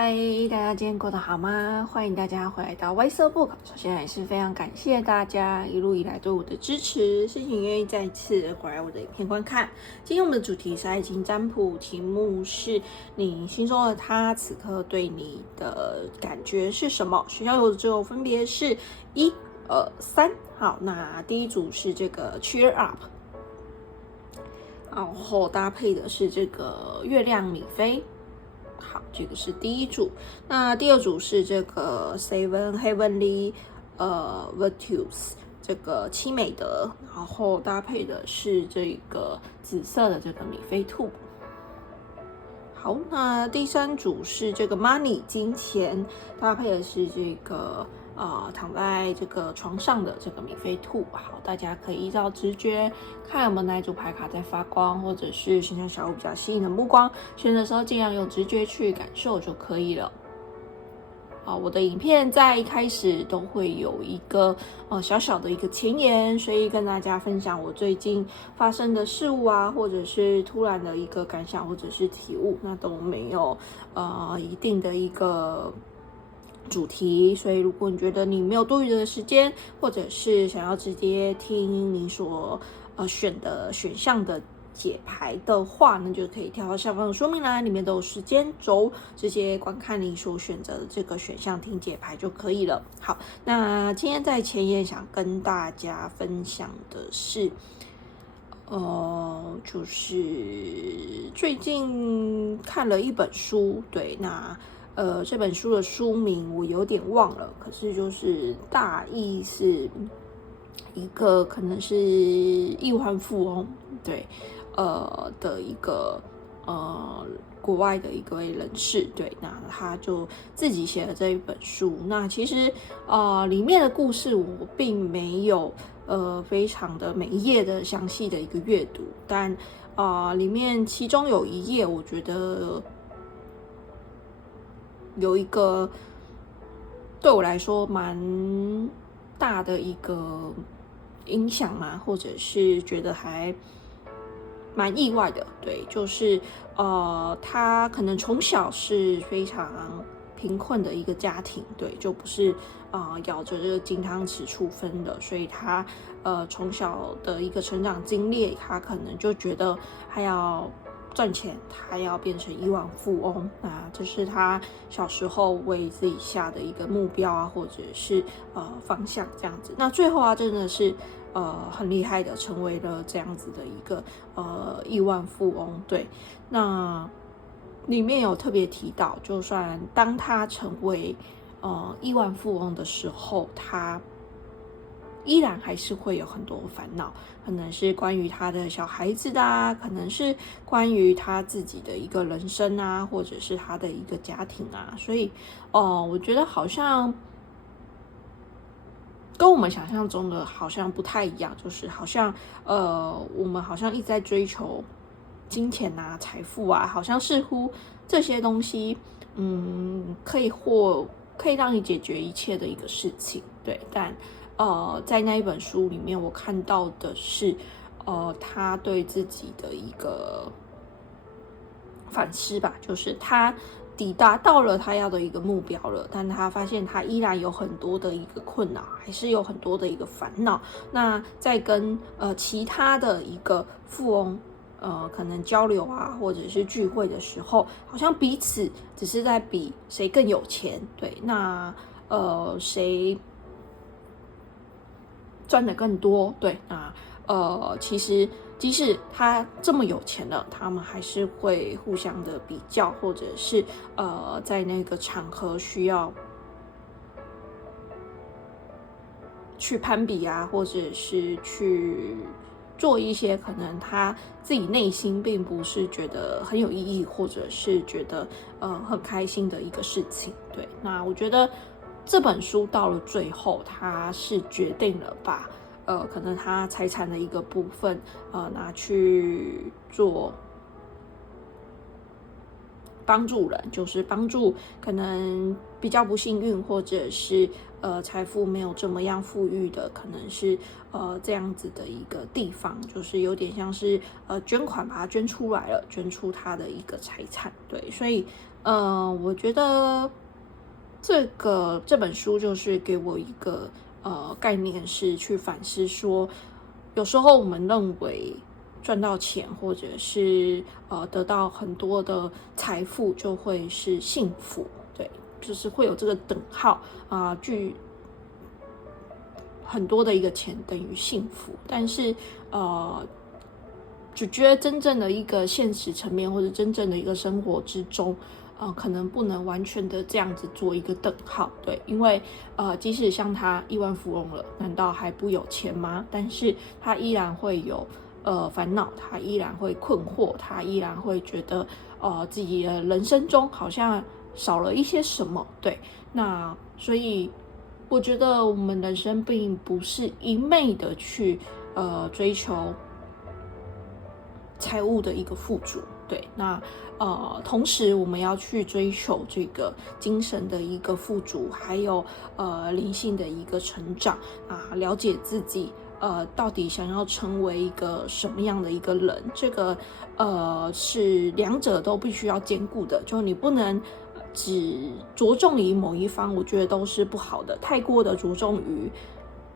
嗨，大家今天过得好吗？欢迎大家回来到歪色 book。首先还是非常感谢大家一路以来对我的支持，谢谢你愿意再次回来我的影片观看。今天我们的主题是爱情占卜，题目是你心中的他此刻对你的感觉是什么？选项有只有分别是1、2、3。好，那第一组是这个 cheer up。然后搭配的是这个月亮米菲，好，这个是第一组。那第二组是这个 Seven Heavenly Virtues， 这个七美德，然后搭配的是这个紫色的这个米菲兔。好，那第三组是这个 Money 金钱，搭配的是这个躺在这个床上的这个米菲兔。好，大家可以依照直觉看有没有哪一组牌卡在发光，或者是选项小物比较吸引的目光，选的时候尽量用直觉去感受就可以了。我的影片在一开始都会有一个小小的一个前言，所以跟大家分享我最近发生的事物啊，或者是突然的一个感想或者是体悟，那都没有一定的一个主题，所以如果你觉得你没有多余的时间，或者是想要直接听你所选的选项的解牌的话，那就可以跳到下方的说明栏，里面都有时间轴，直接观看你所选择的这个选项听解牌就可以了。好，那今天在前言想跟大家分享的是，就是最近看了一本书，对，那这本书的书名我有点忘了，可是就是大意是一个可能是亿万富翁，对，的一个国外的一位人士，对，那他就自己写了这一本书。那其实里面的故事我并没有非常的每一页的详细的一个阅读，但里面其中有一页我觉得有一个对我来说蛮大的一个影响嘛，或者是觉得还蛮意外的，对，就是他可能从小是非常贫困的一个家庭，对，就不是咬着这个金汤匙出生的，所以他从小的一个成长经历，他可能就觉得还要赚钱，他要变成亿万富翁，那这是他小时候为自己下的一个目标啊，或者是方向这样子。那最后啊，真的是很厉害的，成为了这样子的一个亿万富翁。对，那里面有特别提到，就算当他成为亿万富翁的时候，他依然还是会有很多烦恼，可能是关于他的小孩子的啊，可能是关于他自己的一个人生啊，或者是他的一个家庭啊，所以我觉得好像跟我们想象中的好像不太一样，就是好像我们好像一直在追求金钱啊、财富啊，好像似乎这些东西可以让你解决一切的一个事情，对，但在那一本书里面，我看到的是，他对自己的一个反思吧，就是他抵达到了他要的一个目标了，但他发现他依然有很多的一个困扰，还是有很多的一个烦恼。那在跟其他的一个富翁可能交流啊，或者是聚会的时候，好像彼此只是在比谁更有钱，对，那谁赚的更多，对，那其实即使他这么有钱了，他们还是会互相的比较，或者是在那个场合需要去攀比啊，或者是去做一些可能他自己内心并不是觉得很有意义，或者是觉得很开心的一个事情。对，那我觉得这本书到了最后，他是决定了把可能他财产的一个部分拿去做帮助人，就是帮助可能比较不幸运或者是财富没有这么样富裕的，可能是这样子的一个地方，就是有点像是捐款把它捐出来了，捐出他的一个财产。对，所以我觉得这本书就是给我一个概念，是去反思说，有时候我们认为赚到钱或者是得到很多的财富就会是幸福，对，就是会有这个等号据很多的一个钱等于幸福，但是只觉得真正的一个现实层面或者真正的一个生活之中，可能不能完全的这样子做一个等号，对，因为即使像他亿万富翁了，难道还不有钱吗？但是他依然会有烦恼，他依然会困惑，他依然会觉得自己的人生中好像少了一些什么，对，那所以我觉得我们人生并不是一昧的去追求财务的一个富足，对，那同时我们要去追求这个精神的一个富足，还有灵性的一个成长了解自己到底想要成为一个什么样的一个人，这个是两者都必须要兼顾的，就你不能只着重于某一方，我觉得都是不好的，太过的着重于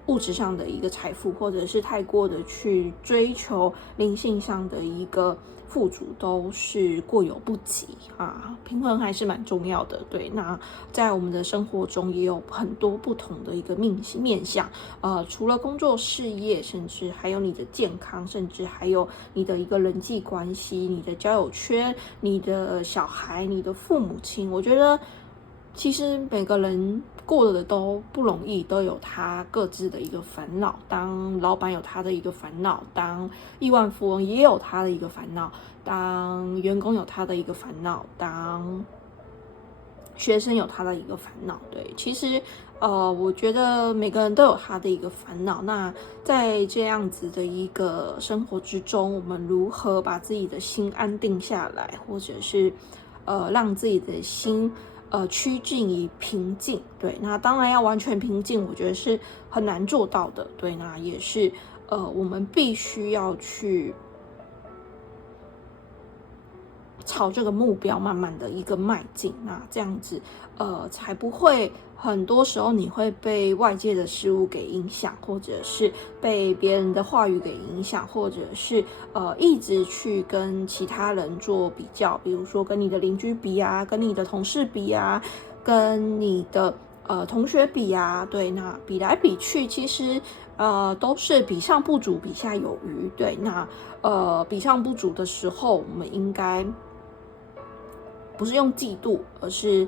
物质上的一个财富，或者是太过的去追求灵性上的一个富足，都是过犹不及平衡还是蛮重要的。对，那在我们的生活中也有很多不同的一个面向，除了工作事业，甚至还有你的健康，甚至还有你的一个人际关系，你的交友圈，你的小孩，你的父母亲，我觉得其实每个人过得都不容易，都有他各自的一个烦恼。当老板有他的一个烦恼，当亿万富翁也有他的一个烦恼，当员工有他的一个烦恼，当学生有他的一个烦恼。对，其实我觉得每个人都有他的一个烦恼。那在这样子的一个生活之中，我们如何把自己的心安定下来，或者是让自己的心趋近于平静，对，那当然要完全平静，我觉得是很难做到的，对，那也是我们必须要去朝这个目标慢慢的一个迈进，那这样子才不会很多时候你会被外界的事物给影响，或者是被别人的话语给影响，或者是一直去跟其他人做比较，比如说跟你的邻居比啊，跟你的同事比啊，跟你的同学比啊，对，那比来比去其实都是比上不足，比下有余，对，那比上不足的时候，我们应该不是用嫉妒，而是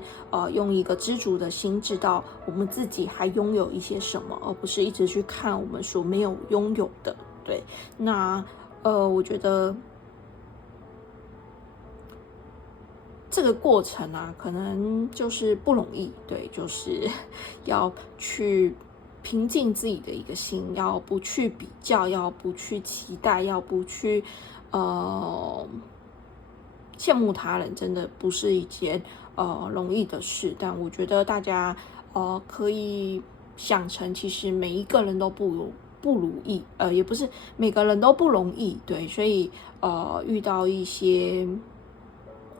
用一个知足的心，知道我们自己还拥有一些什么，而不是一直去看我们所没有拥有的。对，那我觉得这个过程可能就是不容易，对，就是要去平静自己的一个心，要不去比较，要不去期待，要不去羡慕他人，真的不是一件容易的事。但我觉得大家可以想成，其实每一个人都不如意，也不是每个人都不容易，对，所以遇到一些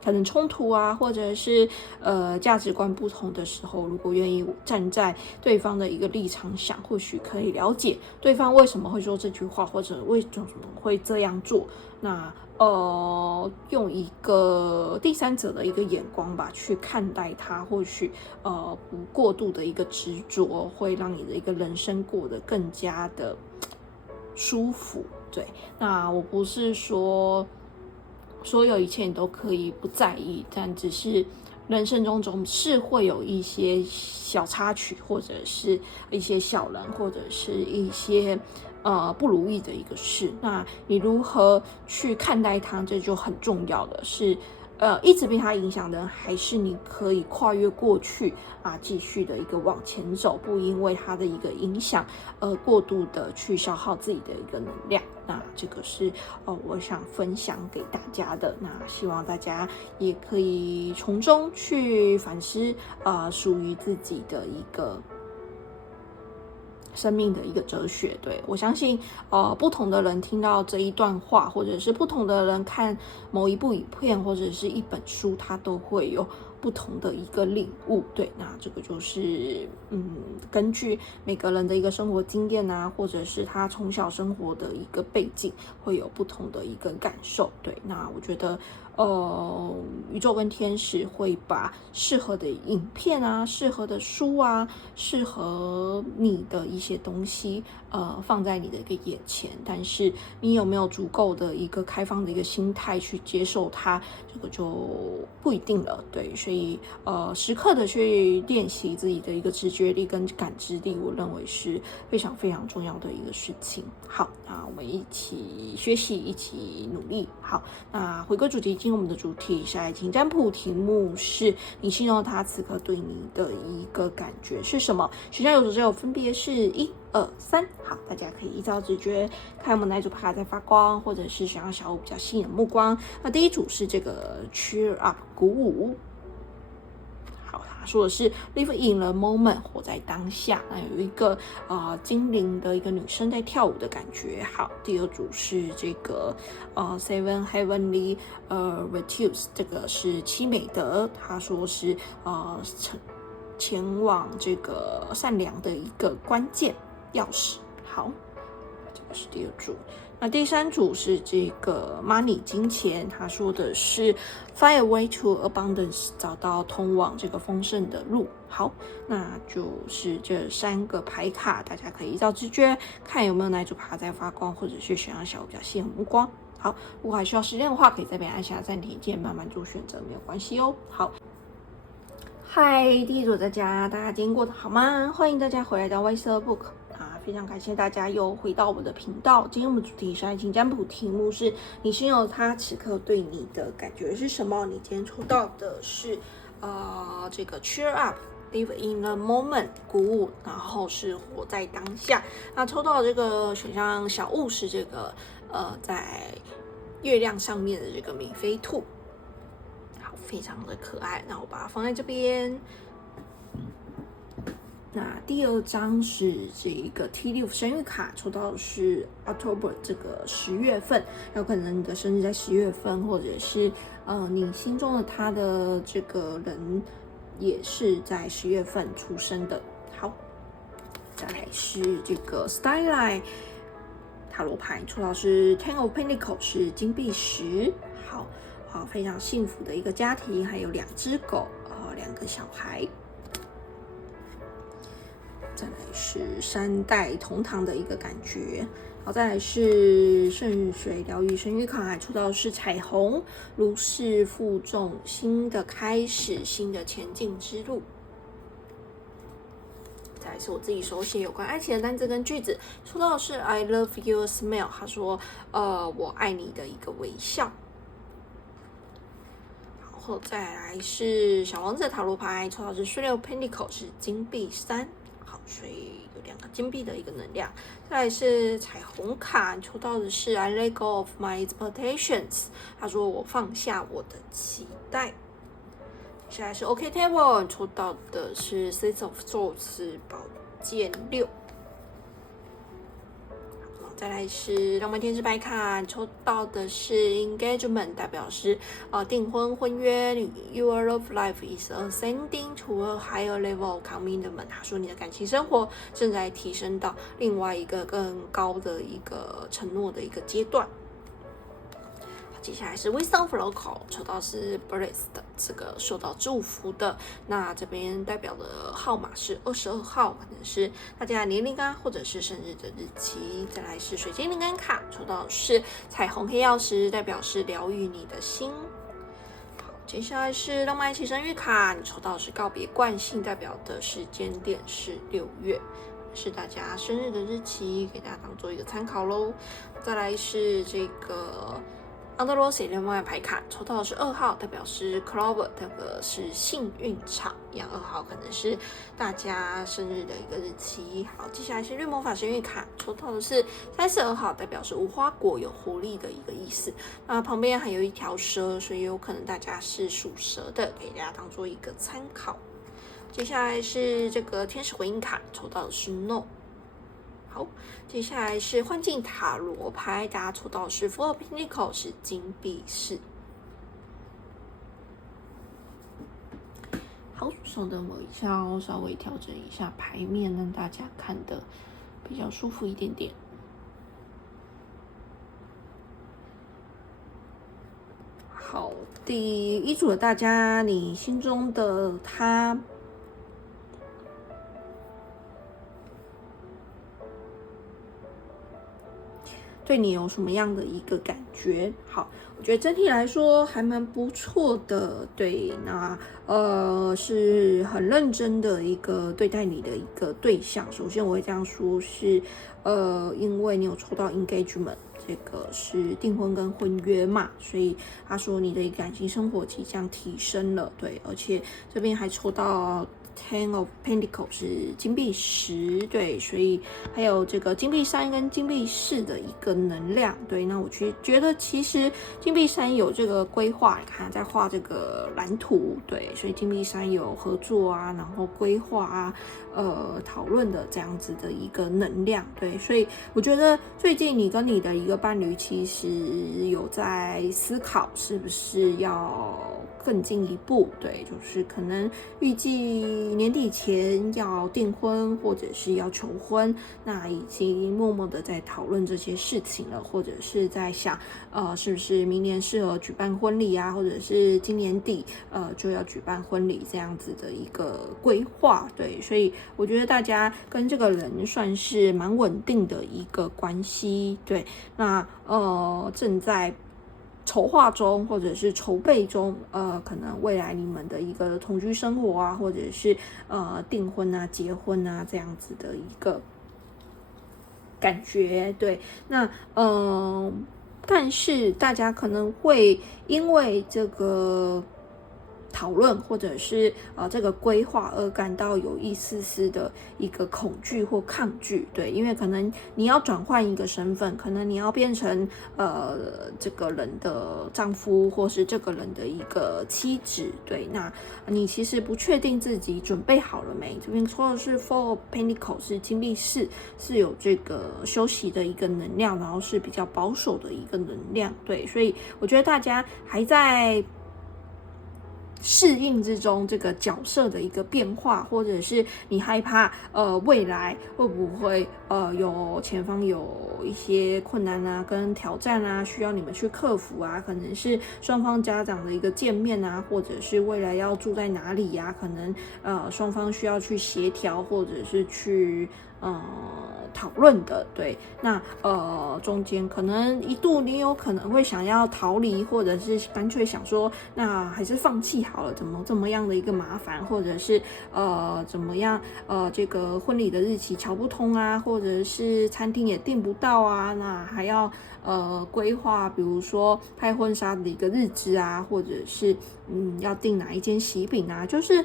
可能冲突或者是价值观不同的时候，如果愿意站在对方的一个立场想，或许可以了解对方为什么会说这句话，或者为什么会这样做。那用一个第三者的一个眼光吧去看待他，或许不过度的一个执着，会让你的一个人生过得更加的舒服。对，那我不是说所有一切你都可以不在意，但只是人生中总是会有一些小插曲，或者是一些小人，或者是一些不如意的一个事。那你如何去看待它，这就很重要的是一直被它影响的人，还是你可以跨越过去啊，继续的一个往前走，不因为它的一个影响而过度的去消耗自己的一个能量。那这个是我想分享给大家的。那希望大家也可以从中去反思属于自己的一个生命的一个哲学。对，我相信不同的人听到这一段话，或者是不同的人看某一部影片或者是一本书，他都会有不同的一个领悟。对，那这个就是根据每个人的一个生活经验啊，或者是他从小生活的一个背景，会有不同的一个感受。对，那我觉得宇宙跟天使会把适合的影片啊、适合的书啊、适合你的一些东西放在你的一个眼前，但是你有没有足够的一个开放的一个心态去接受它，这个就不一定了。对，所以时刻的去练习自己的一个直觉力跟感知力，我认为是非常非常重要的一个事情。好，那我们一起学习，一起努力。好，那回归主题，进入我们的主题，下来请占卜题目是你形容他此刻对你的一个感觉是什么？选项有只分别是1、2、3。好，大家可以依照直觉看我们哪组牌在发光，或者是选项小五比较吸引的目光。那第一组是这个 cheer up 鼓舞。好，他说的是 live in the moment 活在当下。那有一个精灵的一个女生在跳舞的感觉。好，第二组是这个seven heavenly virtues， 这个是7美德。他说是前往这个善良的一个关键钥匙。好，这个是第二组。那第三组是这个 money 金钱，他说的是 find a way to abundance， 找到通往这个丰盛的路。好，那就是这3个牌卡，大家可以依照直觉看有没有哪一组牌在发光，或者是选项小比较吸引目光。好，如果还需要时间的话，可以在边按下暂停键，慢慢做选择，没有关系哦。好。嗨，第一组大家今天过得好吗？欢迎大家回来到 Weiser Book 非常感谢大家又回到我们的频道。今天我们主题是爱情占卜，题目是你形容他此刻对你的感觉是什么？你今天抽到的是这个 cheer up live in the moment 鼓舞，然后是活在当下。那抽到这个选项小物是这个在月亮上面的这个米菲兔。非常的可爱，那我把它放在这边。那第二张是这个 T6 生日卡，抽到的是 October 这个10月份，有可能你的生日在10月份，或者是你心中的他的这个人也是在10月份出生的。好，再来是这个 Starlight 塔罗牌，抽到是 Ten of Pentacles， 是金币10。好，非常幸福的一个家庭，还有2只狗，2个小孩。再来是3代同堂的一个感觉。好，再来是圣水疗愈生日卡，抽到的是彩虹，如释负重，新的开始，新的前进之路。再来是我自己手写有关爱情的单字跟句子，抽到的是 I love your smile， 他说我爱你的一个微笑。后再来是小王子的塔罗牌，抽到是 Three of Pentacles， 是金币3。好，所以有2个金币的一个能量。再来是彩虹卡，抽到的是 I let go of my expectations， 他说我放下我的期待。接下来是 OK Table， 抽到的是 Six of Swords， 是宝剑6。再来是浪漫天使牌卡，抽到的是 engagement， 代表是订婚婚约 ，Your love life is ascending to a higher level commitment。他说你的感情生活正在提升到另外一个更高的一个承诺的一个阶段。接下来是 Wisdom of Local， 抽到是 Blessed， 这个受到祝福的。那这边代表的号码是22号，可能是大家的年龄啊，或者是生日的日期。再来是水晶灵感卡，抽到的是彩虹黑曜石，代表是疗愈你的心。好，接下来是浪漫爱情生日卡，你抽到的是告别惯性，代表的时间点是6月。是大家生日的日期，给大家当做一个参考咯。再来是这个安德罗斯另外牌卡抽到的是2号，代表是 Clover， 这个是幸运草，一样2号可能是大家生日的一个日期。好，接下来是绿魔法神谕卡，抽到的是32号，代表是无花果，有活力的一个意思。那旁边还有一条蛇，所以有可能大家是属蛇的，给大家当做一个参考。接下来是这个天使回应卡，抽到的是 No。好，接下来是幻境塔罗牌，大家抽到的是 Four of Pentacles， 是金币四。好，稍等我一下哦，稍微调整一下牌面，让大家看得比较舒服一点点。好，第一组的大家，你心中的他对你有什么样的一个感觉？好，我觉得整体来说还蛮不错的。对，那是很认真的一个对待你的一个对象。首先我会这样说是，因为你有抽到 engagement， 这个是订婚跟婚约嘛，所以他说你的感情生活即将提升了。对，而且这边还抽到Ten of Pentacles 是金币10，对，所以还有这个金币3跟金币4的一个能量，对，那我觉得其实金币3有这个规划，你看在画这个蓝图，对，所以金币3有合作啊，然后规划啊，讨论的这样子的一个能量，对，所以我觉得最近你跟你的一个伴侣其实有在思考是不是要更进一步，对，就是可能预计年底前要订婚，或者是要求婚，那已经默默的在讨论这些事情了，或者是在想，是不是明年适合举办婚礼啊，或者是今年底就要举办婚礼这样子的一个规划，对，所以我觉得大家跟这个人算是蛮稳定的一个关系，对，那正在筹划中或者是筹备中，可能未来你们的一个同居生活啊，或者是订婚啊、结婚啊这样子的一个感觉，对，那但是大家可能会因为这个讨论或者是这个规划而感到有一丝丝的一个恐惧或抗拒，对，因为可能你要转换一个身份，可能你要变成这个人的丈夫或是这个人的一个妻子，对，那你其实不确定自己准备好了没？这边说的是 Four of Pentacles 是金币4，是有这个休息的一个能量，然后是比较保守的一个能量，对，所以我觉得大家还在适应之中这个角色的一个变化，或者是你害怕未来会不会有前方有一些困难啊跟挑战啊需要你们去克服啊，可能是双方家长的一个见面啊，或者是未来要住在哪里啊，可能双方需要去协调或者是去讨论的，对，那中间可能一度你有可能会想要逃离，或者是干脆想说那还是放弃好了，怎么这么样的一个麻烦，或者是怎么样这个婚礼的日期瞧不通啊，或者是餐厅也订不到啊，那还要规划比如说拍婚纱的一个日子啊，或者是要订哪一间喜饼啊，就是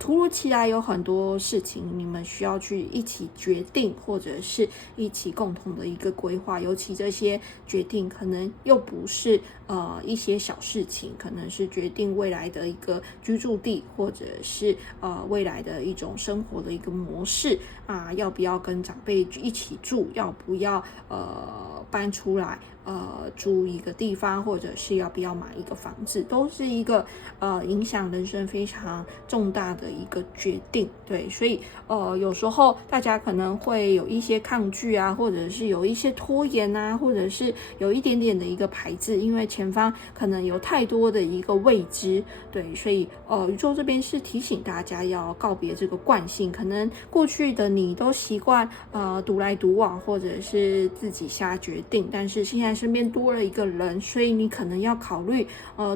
突如其来有很多事情你们需要去一起决定，或者是一起共同的一个规划，尤其这些决定可能又不是一些小事情，可能是决定未来的一个居住地，或者是未来的一种生活的一个模式啊，要不要跟长辈一起住，要不要搬出来租一个地方，或者是要不要买一个房子，都是一个影响人生非常重大的一个决定，对，所以有时候大家可能会有一些抗拒啊，或者是有一些拖延啊，或者是有一点点的一个排斥，因为前方可能有太多的一个未知，对，所以宇宙这边是提醒大家要告别这个惯性，可能过去的你都习惯独来独往，或者是自己下决定，但是现在身边多了一个人，所以你可能要考虑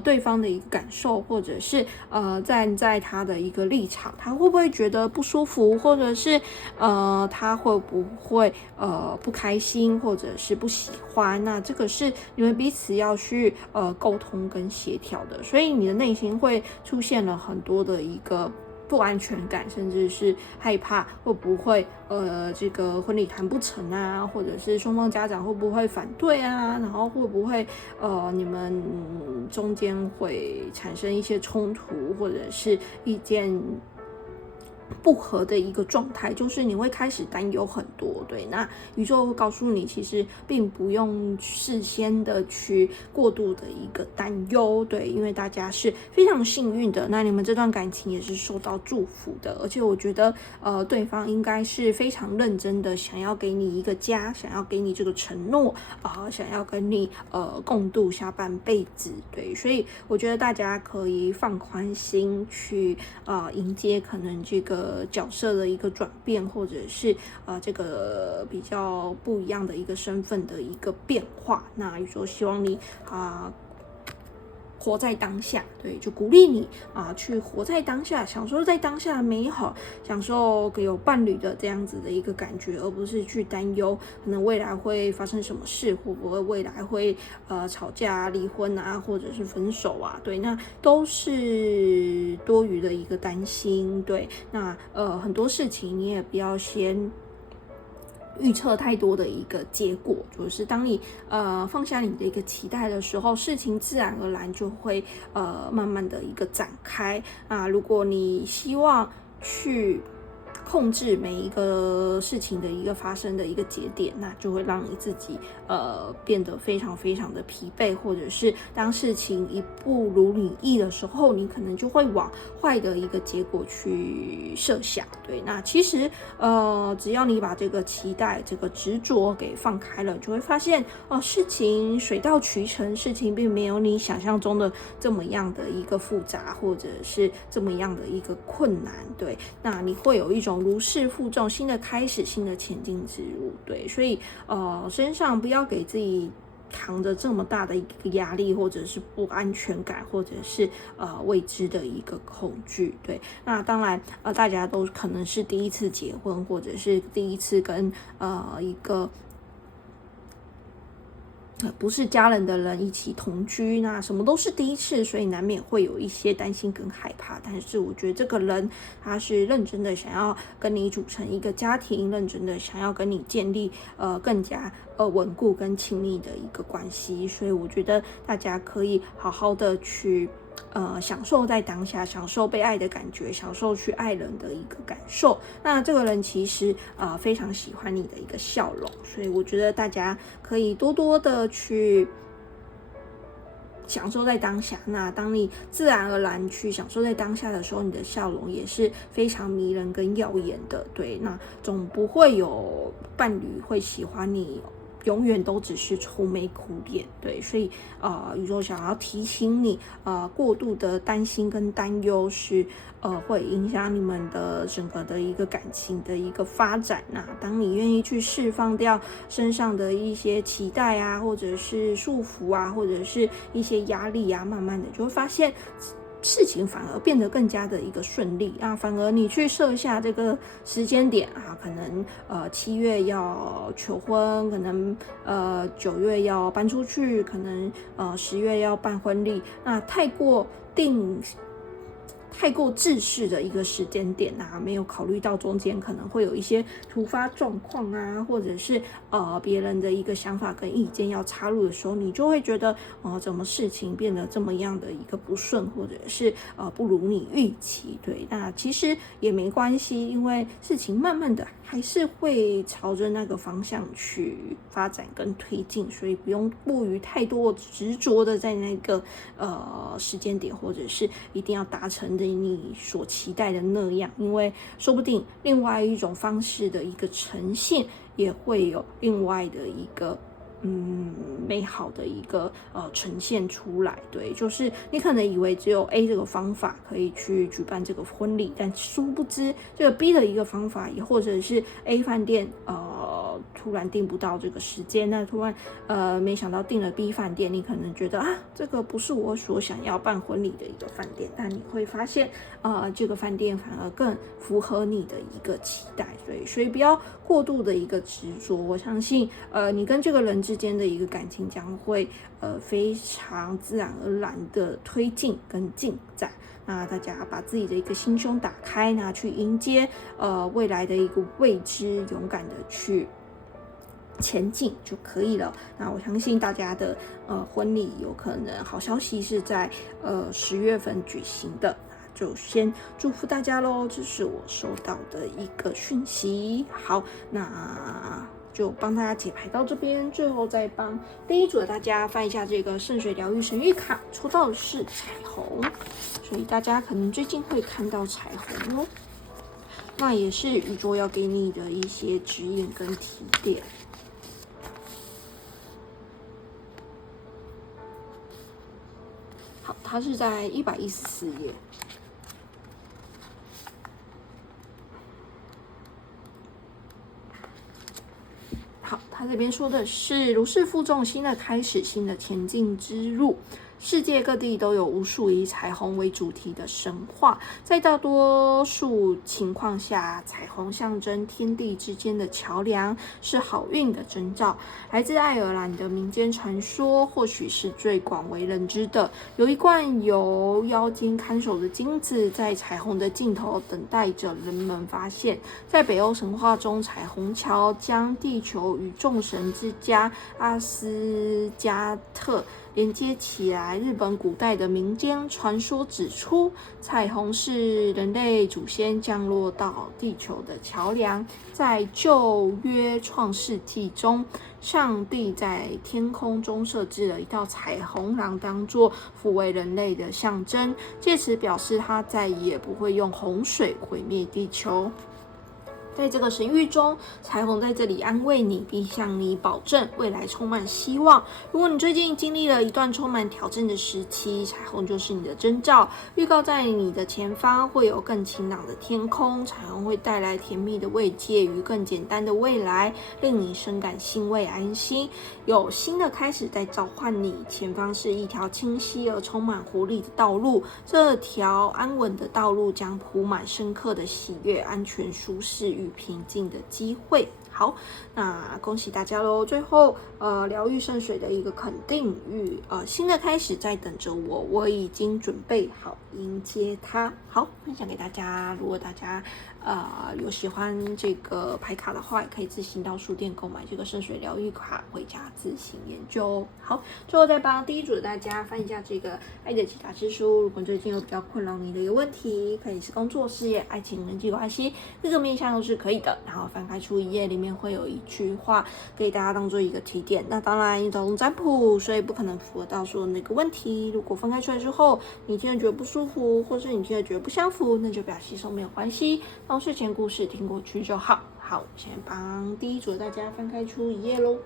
对方的一个感受，或者是站在他的一个立场，他会不会觉得不舒服，或者是他会不会不开心，或者是不喜欢，那这个是你们彼此要去沟通跟协调的，所以你的内心会出现了很多的一个不安全感，甚至是害怕会不会这个婚礼谈不成啊，或者是双方家长会不会反对啊，然后会不会你们中间会产生一些冲突，或者是意见不合的一个状态，就是你会开始担忧很多。对，那宇宙会告诉你，其实并不用事先的去过度的一个担忧。对，因为大家是非常幸运的，那你们这段感情也是受到祝福的，而且我觉得对方应该是非常认真的想要给你一个家，想要给你这个承诺想要跟你共度下半辈子。对，所以我觉得大家可以放宽心去迎接可能这个角色的一个转变，或者是这个比较不一样的一个身份的一个变化。那宇宙希望你活在当下，对，就鼓励你去活在当下，享受在当下的美好，享受有伴侣的这样子的一个感觉，而不是去担忧可能未来会发生什么事，会不会未来会吵架离婚啊，或者是分手啊，对，那都是多余的一个担心。对，那很多事情你也不要先预测太多的一个结果，就是当你放下你的一个期待的时候，事情自然而然就会慢慢的一个展开。如果你希望去控制每一个事情的一个发生的一个节点，那就会让你自己变得非常非常的疲惫，或者是当事情一不如你意的时候，你可能就会往坏的一个结果去设想。对，那其实只要你把这个期待这个执着给放开了，就会发现事情水到渠成，事情并没有你想象中的这么样的一个复杂，或者是这么样的一个困难。对，那你会有一种如释负重，新的开始，新的前进之路。对，所以身上不要给自己扛着这么大的一个压力，或者是不安全感，或者是未知的一个恐惧。对，那当然大家都可能是第一次结婚，或者是第一次跟一个不是家人的人一起同居，那什么都是第一次，所以难免会有一些担心跟害怕。但是我觉得这个人他是认真的想要跟你组成一个家庭，认真的想要跟你建立更加稳固跟亲密的一个关系，所以我觉得大家可以好好的去享受在当下，享受被爱的感觉，享受去爱人的一个感受。那这个人其实非常喜欢你的一个笑容，所以我觉得大家可以多多的去享受在当下。那当你自然而然去享受在当下的时候，你的笑容也是非常迷人跟耀眼的。对，那总不会有伴侣会喜欢你永远都只是愁眉苦脸。对，所以宇宙想要提醒你，过度的担心跟担忧是会影响你们的整个的一个感情的一个发展。那当你愿意去释放掉身上的一些期待啊，或者是束缚啊，或者是一些压力啊，慢慢的就会发现事情反而变得更加的一个顺利反而你去设下这个时间点可能7月要求婚，可能9月要搬出去，可能10月要办婚礼，那太过制式的一个时间点没有考虑到中间可能会有一些突发状况或者是别人的一个想法跟意见要插入的时候，你就会觉得怎么事情变得这么样的一个不顺，或者是不如你预期。对，那其实也没关系，因为事情慢慢的还是会朝着那个方向去发展跟推进，所以不用过于太多执着的在那个时间点，或者是一定要达成的你所期待的那样，因为说不定另外一种方式的一个呈现也会有另外的一个美好的一个呈现出来。对，就是你可能以为只有 A 这个方法可以去举办这个婚礼，但殊不知这个 B 的一个方法，也或者是 A 饭店突然订不到这个时间，那突然没想到订了 B 饭店，你可能觉得这个不是我所想要办婚礼的一个饭店，但你会发现这个饭店反而更符合你的一个期待，所以不要过度的一个执着，我相信你跟这个人之间的一个感情将会非常自然而然的推进跟进展。那大家把自己的一个心胸打开，那去迎接未来的一个未知，勇敢的去前进就可以了。那我相信大家的婚礼有可能好消息是在10月份举行的，就先祝福大家咯，这是我收到的一个讯息。好，那就帮大家解牌到这边，最后再帮第一组的大家翻一下这个圣水疗愈神谕卡，抽到的是彩虹，所以大家可能最近会看到彩虹哦。那也是宇宙要给你的一些指引跟提点。好，它是在114页。好，他这边说的是如释负重，新的开始，新的前进之路。世界各地都有无数以彩虹为主题的神话，在大多数情况下，彩虹象征天地之间的桥梁，是好运的征兆。来自爱尔兰的民间传说，或许是最广为人知的，有一罐由妖精看守的金子，在彩虹的尽头等待着人们发现。在北欧神话中，彩虹桥将地球与众神之家阿斯加特连接起来。日本古代的民间传说指出，彩虹是人类祖先降落到地球的桥梁。在旧约创世纪中，上帝在天空中设置了一道彩虹廊，当作抚慰人类的象征，借此表示他再也不会用洪水毁灭地球。在这个神谕中，彩虹在这里安慰你，并向你保证未来充满希望。如果你最近经历了一段充满挑战的时期，彩虹就是你的征兆，预告在你的前方会有更晴朗的天空。彩虹会带来甜蜜的慰藉与更简单的未来，令你深感欣慰安心。有新的开始在召唤你，前方是一条清晰而充满活力的道路。这条安稳的道路将铺满深刻的喜悦、安全、舒适与平静的机会。好，那恭喜大家咯。最后疗愈圣水的一个肯定与新的开始在等着我，我已经准备好迎接它。好，分享给大家。如果大家有喜欢这个牌卡的话，也可以自行到书店购买这个圣水疗愈卡回家自行研究。好，最后再帮第一组的大家翻一下这个爱的解答之书。如果最近有比较困扰你的一个问题，可以是工作、事业、爱情、人际关系，各个面向都是可以的。然后翻开出一页，里面会有一句话给大家当做一个提点。那当然，因为这种占卜，所以不可能符合到说那个问题。如果分开出来之后，你听了觉得不舒服，或是你听了觉得不相符，那就不要吸收，没有关系。当睡前故事听过去就好。好，先帮第一组的大家翻开出一页咯。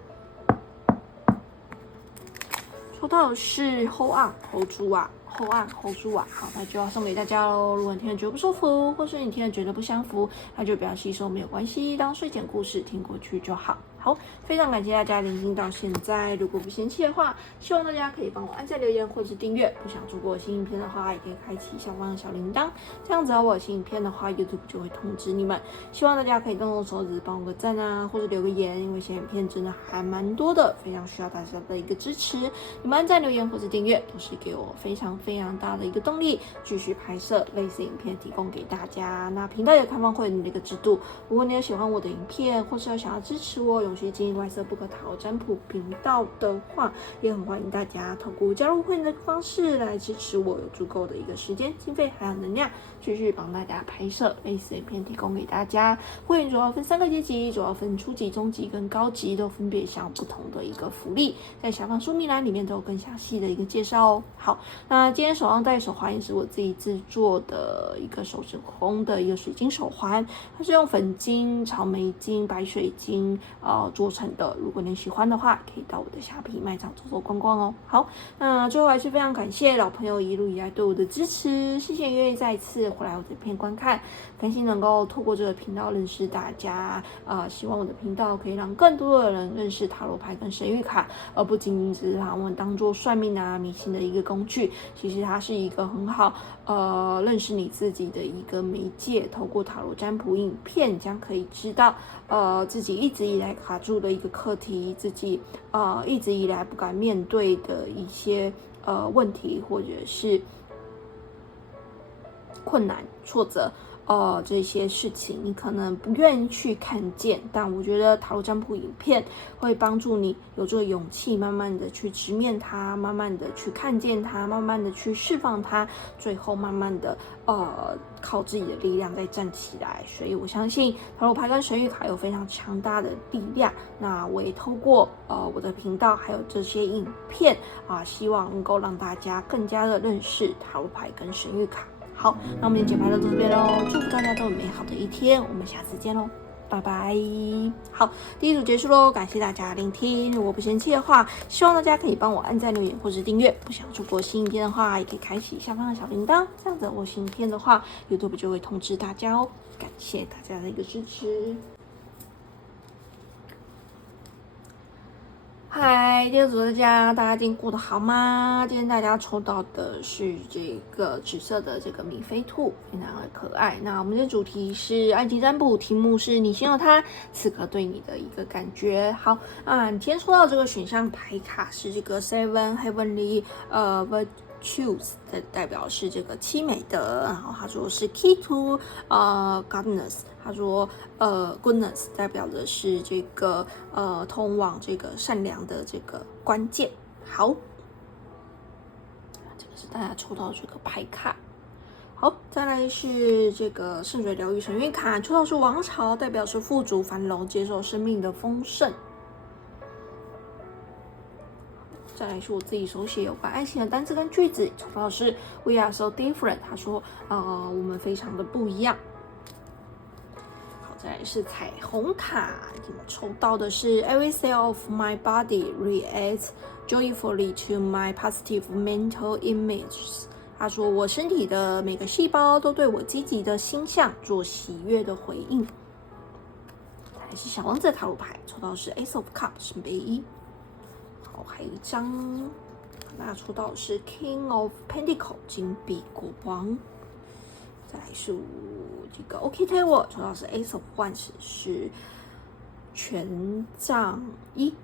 抽到的是后岸猴猪啊，后岸猴猪啊，好，那就要送给大家咯。如果你听了觉得不舒服，或是你听了觉得不相符，那就不要吸收，没有关系，当睡前故事听过去就好。好，非常感谢大家聆听到现在。如果不嫌弃的话，希望大家可以帮我按赞、留言或是订阅。不想错过新影片的话，也可以开启下方的小铃铛，这样子我有新影片的话 ，YouTube 就会通知你们。希望大家可以动动手指帮我个赞啊，或者留个言，因为新影片真的还蛮多的，非常需要大家的一个支持。你们按赞、留言或是订阅，都是给我非常大的一个动力，继续拍摄类似影片提供给大家。那频道有开放会员的一个制度，如果你有喜欢我的影片，或是想要支持我永续经营外色不可逃占卜频道的话，也很欢迎大家透过加入会员的方式来支持我，有足够的一个时间、经费还有能量，继续帮大家拍摄类似影片提供给大家。会员主要分3个阶级，主要分初级、中级跟高级，都分别享有不同的一个福利，在下方说明栏里面都有更详细的一个介绍哦。好，那今天手上戴手环也是我自己制作的一个手指红的一个水晶手环，它是用粉晶、草莓晶、白水晶、做成的。如果你喜欢的话，可以到我的虾皮卖场走走逛逛哦。好，那最后还是非常感谢老朋友一路以来对我的支持，谢谢愿意再一次回来我这片观看，开心能够透过这个频道认识大家。希望我的频道可以让更多的人认识塔罗牌跟神谕卡，而不仅仅只是把我们当做算命迷信的一个工具。其实它是一个很好认识你自己的一个媒介。透过塔罗占卜影片，将可以知道自己一直以来卡住的一个课题，自己一直以来不敢面对的一些问题，或者是困难、挫折。这些事情你可能不愿意去看见，但我觉得塔罗占卜影片会帮助你有这个勇气，慢慢的去直面它，慢慢的去看见它，慢慢的去释放它，最后慢慢的靠自己的力量再站起来。所以我相信塔罗牌跟神谕卡有非常强大的力量。那我也透过我的频道还有这些影片希望能够让大家更加的认识塔罗牌跟神谕卡。好，那我们解牌到这边喽，祝福大家都有美好的一天，我们下次见喽，拜拜。好，第一组结束喽，感谢大家聆听。如果不嫌弃的话，希望大家可以帮我按赞、留言或是订阅。不想错过新影片的话，也可以开启下方的小铃铛，这样子我新影片的话 ，YouTube 就会通知大家哦。感谢大家的一个支持。嗨，第二组大家今天过得好吗？今天大家抽到的是这个紫色的这个米菲兔，非常的可爱。那我们的主题是爱情占卜，题目是你形容他此刻对你的一个感觉。好，你今天抽到这个选项牌卡是这个 Seven Heavenly Virtues 的代表是这个七美德，然后他说是 Key to Godness。他说goodness 代表的是这个通往这个善良的这个关键。好，这个是大家抽到这个牌卡。好，再来是这个圣水疗愈神谕卡，抽到是王朝，代表是富足繁荣，接受生命的丰盛。再来是我自己手写有关爱情的单词跟句子，抽到是 We are so different。他说我们非常的不一样。再来是彩虹卡，抽到的是 Every cell of my body reacts joyfully to my positive mental images。他说我身体的每个细胞都对我积极的心象做喜悦的回应。再来是小王子的塔罗牌，抽到的是 Ace of Cups 圣杯一。好，还有一张，大家抽到的是 King of Pentacles 金币国王。再来是这个 OK Table， 抽到是 Ace of Wands 是权杖一。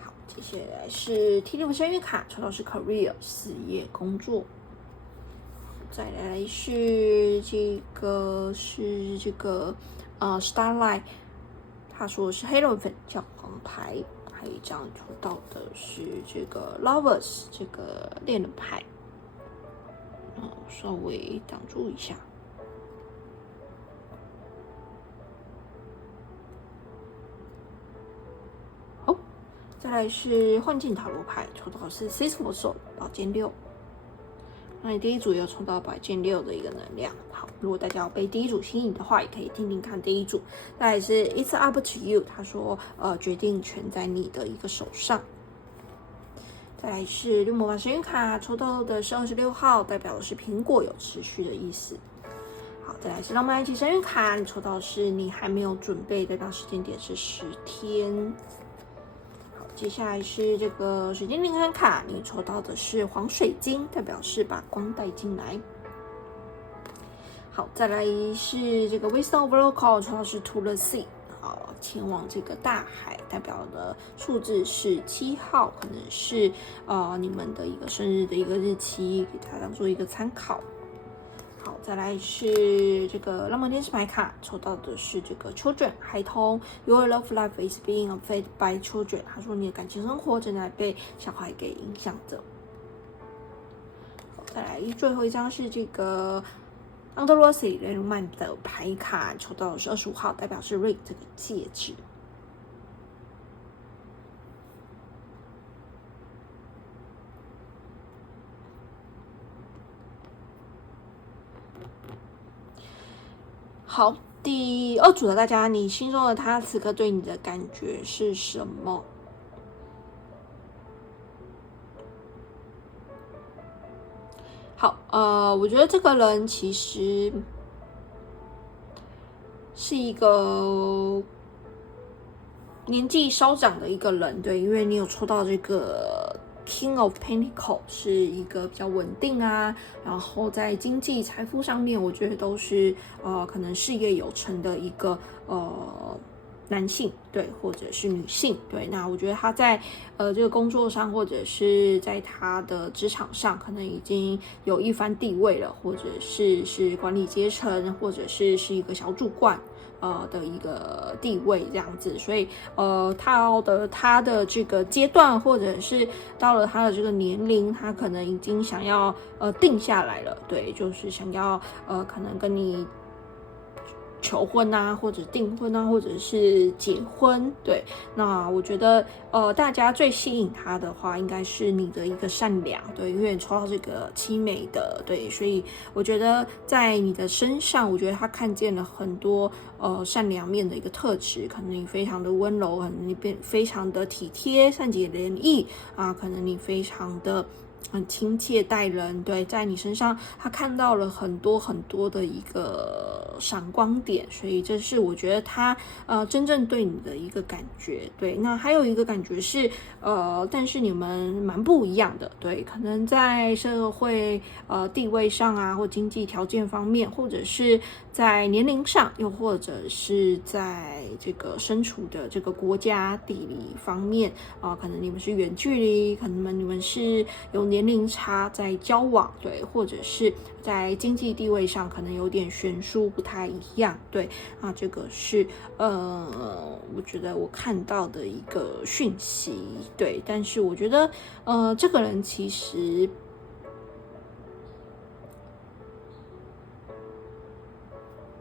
好，接下来是 T6 神谕卡，抽到是 Career 事业工作。再来是这个Starlight， 他说是黑龙粉教皇牌。还有一张抽到的是这个 Lovers 这个恋人牌。稍微挡住一下。好，再来是幻境塔罗牌，抽到的是 Six of Swords 宝剑6。那你第一组有抽到宝剑6的一个能量。好，如果大家有被第一组吸引的话，也可以听听看第一组。再来是 It's up to you， 他说决定权在你的一个手上。再来是绿魔法神谕卡，抽到的是26号，代表的是苹果，有持续的意思。好，再来是浪漫爱情神谕卡，你抽到的是你还没有准备，代表时间点是10天。好，接下来是这个水晶灵感卡，你抽到的是黄水晶，代表是把光带进来。好，再来是这个 Wisdom of Local， 抽到的是 To the Sea。好，前往这个大海，代表的数字是7号，可能是你们的一个生日的一个日期，给它当做一个参考。好，再来是这个浪漫天使牌卡，抽到的是这个 Children 孩童 ，Your love life is being affected by children。他说你的感情生活正在被小孩给影响着。好，再来最后一张是这个。安德罗西雷诺曼的牌卡抽到的是25号，代表是 Ring 这个戒指。好，第二组的大家，你心中的他此刻对你的感觉是什么？好，我觉得这个人其实是一个年纪稍长的一个人，对，因为你有抽到这个 King of Pentacles， 是一个比较稳定啊，然后在经济财富上面，我觉得都是可能事业有成的一个男性，对，或者是女性，对，那我觉得他在这个工作上，或者是在他的职场上，可能已经有一番地位了，或者是管理阶层，或者是一个小主管。的一个地位这样子，所以到的他的这个阶段，或者是到了他的这个年龄，他可能已经想要定下来了，对，就是想要可能跟你求婚啊，或者订婚啊，或者是结婚，对。那我觉得，大家最吸引他的话，应该是你的一个善良，对，因为你抽到这个凄美的，对，所以我觉得在你的身上，我觉得他看见了很多善良面的一个特质，可能你非常的温柔，可能你非常的体贴、善解人意啊，可能你非常的很亲切待人，对，在你身上他看到了很多很多的一个闪光点，所以这是我觉得他真正对你的一个感觉，对。那还有一个感觉是但是你们蛮不一样的，对，可能在社会地位上啊，或经济条件方面，或者是在年龄上，又或者是在这个身处的这个国家地理方面可能你们是远距离，可能你们是有年龄差在交往，对，或者是在经济地位上可能有点悬殊，不太一样，对啊，这个是我觉得我看到的一个讯息，对，但是我觉得这个人其实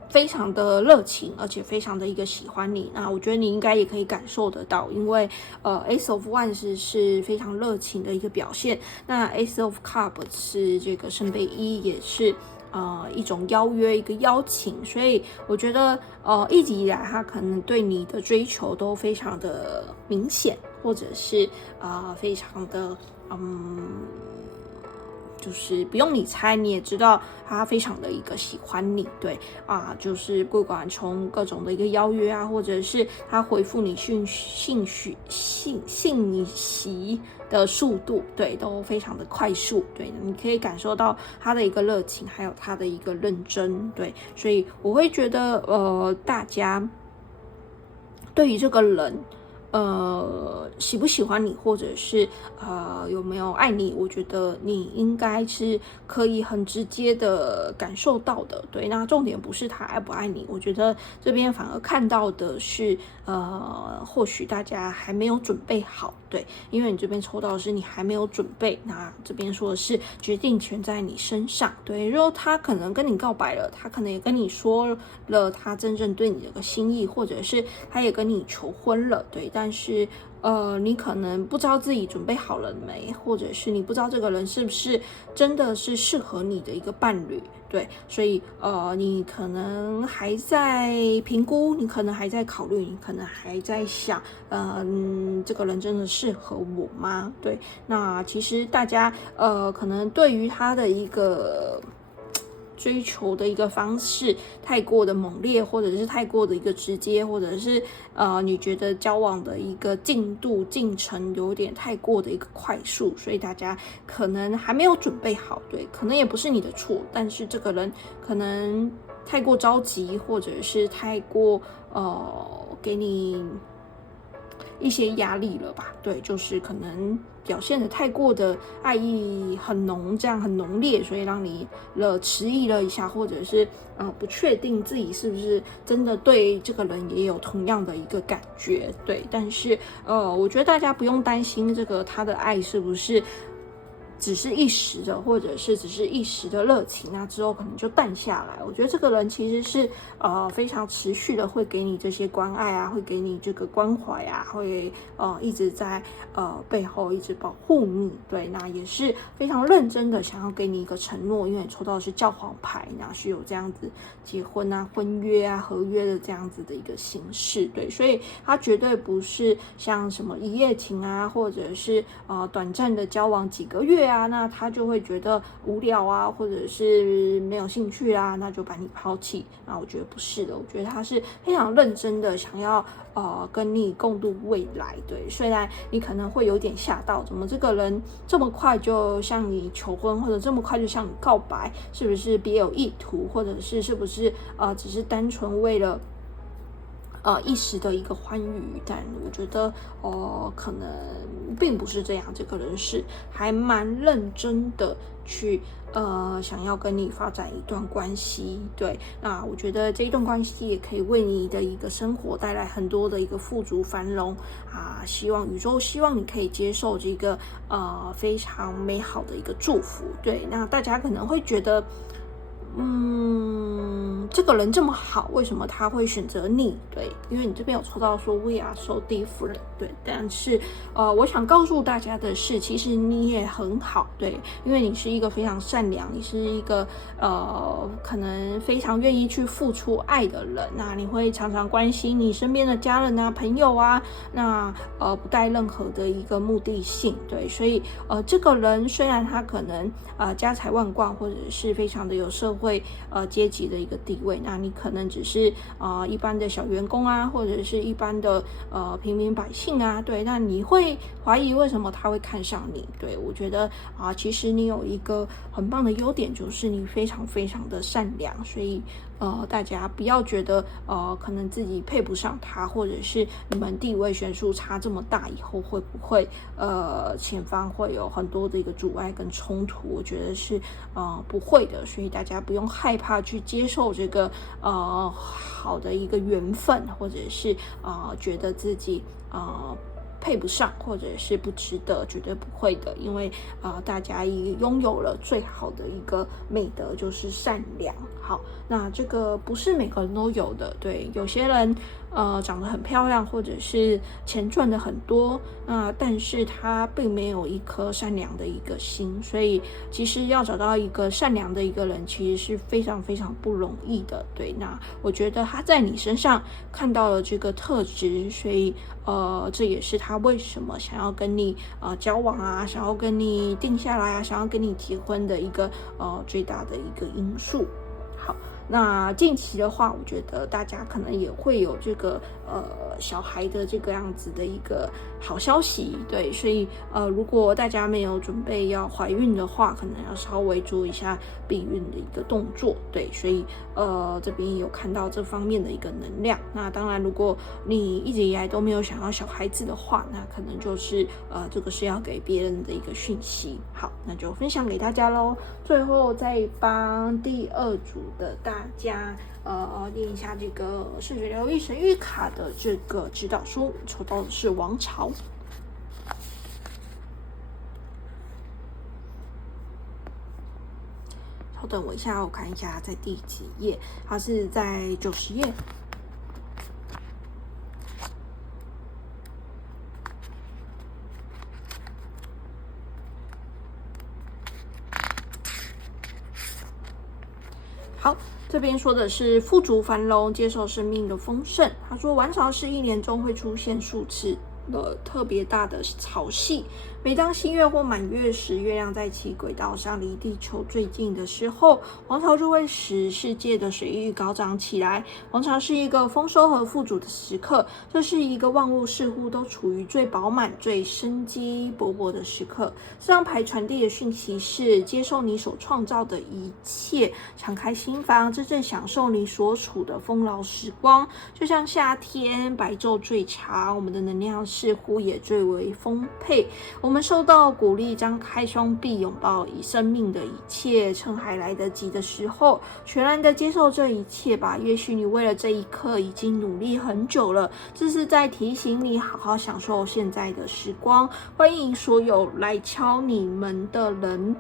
非常的热情，而且非常的一个喜欢你。那我觉得你应该也可以感受得到，因为Ace of Wands 是非常热情的一个表现，那 Ace of Cups 是这个圣杯一，也是一种邀约，一个邀请，所以我觉得一直以来他可能对你的追求都非常的明显，或者是非常的就是不用你猜，你也知道他非常的一个喜欢你，对啊，就是不管从各种的一个邀约啊，或者是他回复你信息的速度，对，都非常的快速，对，你可以感受到他的一个热情，还有他的一个认真，对，所以我会觉得大家对于这个人喜不喜欢你，或者是有没有爱你，我觉得你应该是可以很直接的感受到的，对。那重点不是他爱不爱你，我觉得这边反而看到的是或许大家还没有准备好，对，因为你这边抽到的是你还没有准备，那这边说的是决定权在你身上，对。如果他可能跟你告白了，他可能也跟你说了他真正对你的一个心意，或者是他也跟你求婚了，对，但是你可能不知道自己准备好了没，或者是你不知道这个人是不是真的是适合你的一个伴侣，对，所以你可能还在评估，你可能还在考虑，你可能还在想，这个人真的适合我吗？对，那其实大家可能对于他的一个追求的一个方式太过的猛烈，或者是太过的一个直接，或者是你觉得交往的一个进度进程有点太过的一个快速，所以大家可能还没有准备好，对，可能也不是你的错，但是这个人可能太过着急，或者是太过给你一些压力了吧，对，就是可能表现的太过的爱意很浓，这样很浓烈，所以让你迟疑了一下，或者是不确定自己是不是真的对这个人也有同样的一个感觉，对，但是我觉得大家不用担心这个他的爱是不是只是一时的，或者是只是一时的热情，那之后可能就淡下来。我觉得这个人其实是非常持续的，会给你这些关爱啊，会给你这个关怀啊，会一直在背后一直保护你。对，那也是非常认真的想要给你一个承诺，因为你抽到的是教皇牌，那是有这样子结婚啊、婚约啊、合约的这样子的一个形式。对，所以他绝对不是像什么一夜情啊，或者是短暂的交往几个月啊，那他就会觉得无聊啊，或者是没有兴趣啊，那就把你抛弃。那我觉得不是的，我觉得他是非常认真的想要跟你共度未来。对，虽然你可能会有点吓到，怎么这个人这么快就向你求婚，或者这么快就向你告白，是不是别有意图，或者是不是只是单纯为了一时的一个欢愉？但我觉得可能并不是这样，这个人是还蛮认真的去想要跟你发展一段关系。对，那我觉得这一段关系也可以为你的一个生活带来很多的一个富足繁荣啊，希望宇宙希望你可以接受这个非常美好的一个祝福。对，那大家可能会觉得这个人这么好，为什么他会选择你？对，因为你这边有抽到说 We are so different。对，但是我想告诉大家的是，其实你也很好。对，因为你是一个非常善良，你是一个可能非常愿意去付出爱的人。那你会常常关心你身边的家人啊、朋友啊，那不带任何的一个目的性。对，所以这个人虽然他可能家财万贯，或者是非常的有社会阶级的一个地位，那你可能只是一般的小员工啊，或者是一般的平民百姓啊。对，那你会怀疑为什么他会看上你？对，我觉得其实你有一个很棒的优点，就是你非常非常的善良。所以大家不要觉得可能自己配不上他，或者是你们地位悬殊差这么大，以后会不会前方会有很多的一个阻碍跟冲突？我觉得是不会的，所以大家不用害怕去接受这个好的一个缘分，或者是觉得自己配不上，或者是不值得，绝对不会的。因为大家也拥有了最好的一个美德，就是善良。好，那这个不是每个人都有的。对，有些人长得很漂亮，或者是钱赚的很多，但是他并没有一颗善良的一个心。所以其实要找到一个善良的一个人，其实是非常非常不容易的。对，那我觉得他在你身上看到了这个特质，所以这也是他为什么想要跟你交往啊，想要跟你定下来啊，想要跟你结婚的一个最大的一个因素。好，那近期的话，我觉得大家可能也会有这个小孩的这个样子的一个好消息。对，所以如果大家没有准备要怀孕的话，可能要稍微做一下避孕的一个动作。对，所以这边有看到这方面的一个能量。那当然，如果你一直以来都没有想要小孩子的话，那可能就是这个是要给别人的一个讯息。好，那就分享给大家咯。最后再帮第二组的大家念一下这个视觉疗愈神谕卡的这个指导书，抽到的是王朝。稍等我一下，我看一下在第几页，它是在90页。好，这边说的是富足繁荣，接受生命的丰盛。他说，王朝是一年中会出现数次的特别大的潮汐。每当新月或满月时，月亮在其轨道上离地球最近的时候，王朝就会使世界的水域高涨起来。王朝是一个丰收和富足的时刻，这是一个万物似乎都处于最饱满、最生机勃勃的时刻。这张牌传递的讯息是：接受你所创造的一切，敞开心房，真正享受你所处的丰饶时光。就像夏天，白昼最长，我们的能量似乎也最为丰沛。我们受到鼓励，张开双臂拥抱以生命的一切，趁还来得及的时候，全然的接受这一切吧。也许你为了这一刻已经努力很久了，这是在提醒你好好享受现在的时光。欢迎所有来敲你门的人，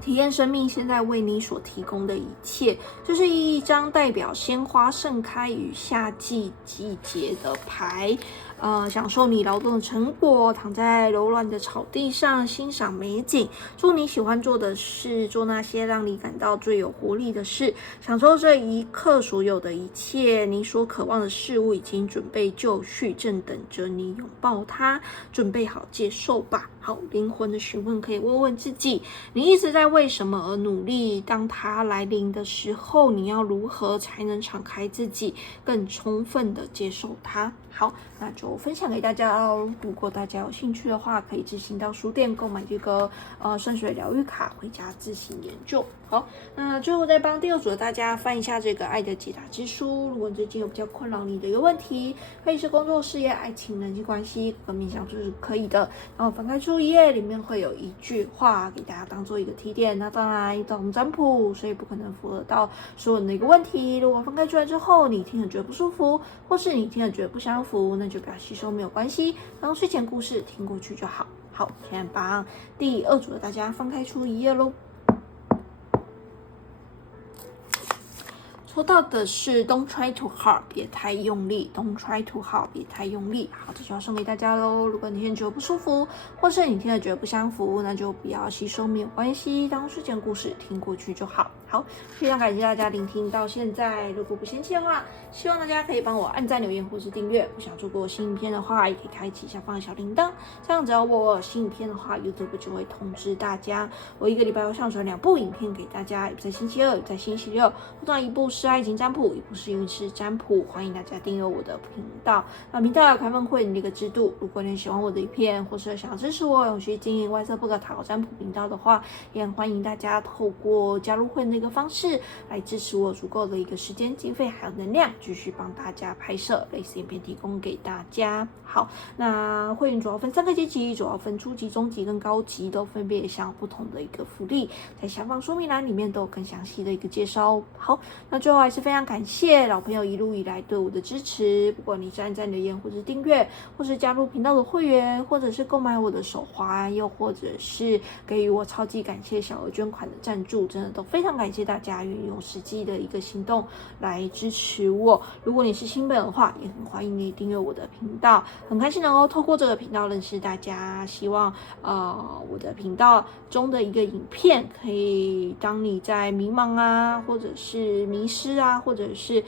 体验生命现在为你所提供的一切。这是一张代表鲜花盛开与夏季季节的牌。享受你劳动的成果，躺在柔软的草地上欣赏美景，做你喜欢做的事，做那些让你感到最有活力的事，享受这一刻所有的一切。你所渴望的事物已经准备就绪，正等着你拥抱它，准备好接受吧。好，灵魂的询问可以问问自己，你一直在为什么而努力？当它来临的时候，你要如何才能敞开自己，更充分的接受它？好，那就分享给大家哦。如果大家有兴趣的话，可以自行到书店购买这个圣水疗愈卡，回家自行研究。好，那最后再帮第二组的大家翻一下这个爱的解答之书。如果你最近有比较困扰你的一个问题，可以是工作、事业、爱情、人际关系各个面向都是可以的。然后翻开书一页，里面会有一句话给大家当做一个提点。那当然，这种占卜，所以不可能符合到所有人的一个问题。如果翻开出来之后，你听了觉得不舒服，或是你听了觉得不相符，那就不要吸收，没有关系，当睡前故事听过去就好。好，现在帮第二组的大家翻开出一页咯。抽到的是 Don't try too hard， 别太用力。Don't try too hard， 别太用力。好，这就要送给大家喽。如果你听了觉得不舒服，或是你听了觉得不相符，那就不要吸收，没有关系，当睡前故事听过去就好。好，非常感谢大家聆听到现在。如果不嫌弃的话，希望大家可以帮我按赞、留言或是订阅。不想错过新影片的话，也可以开启下方的小铃铛，这样只要我有新影片的话 ，YouTube 就会通知大家。我一个礼拜会上传2部影片给大家，一部在星期二，一部在星期六。通常一部是爱情占卜，一部是运势占卜。欢迎大家订阅我的频道。那频道有开放会员的一个制度，如果你喜欢我的影片，或是想要支持我永续经营外色不可塔罗占卜频道的话，也很欢迎大家透过加入会员的一个方式来支持我足够的一个时间、经费还有能量，继续帮大家拍摄类似影片提供给大家。好，那会员主要分3个阶级，主要分初级、中级跟高级，都分别享有不同的一个福利，在下方说明栏里面都有更详细的一个介绍。好，那最后还是非常感谢老朋友一路以来对我的支持，不管你是按赞、留言，或是订阅，或是加入频道的会员，或者是购买我的手环，又或者是给予我超级感谢小额捐款的赞助，真的都非常感谢大家愿意用实际的一个行动来支持我。如果你是新本的话，也很欢迎你订阅我的频道，很开心能够透过这个频道认识大家。希望我的频道中的一个影片可以当你在迷茫啊，或者是迷失啊，或者是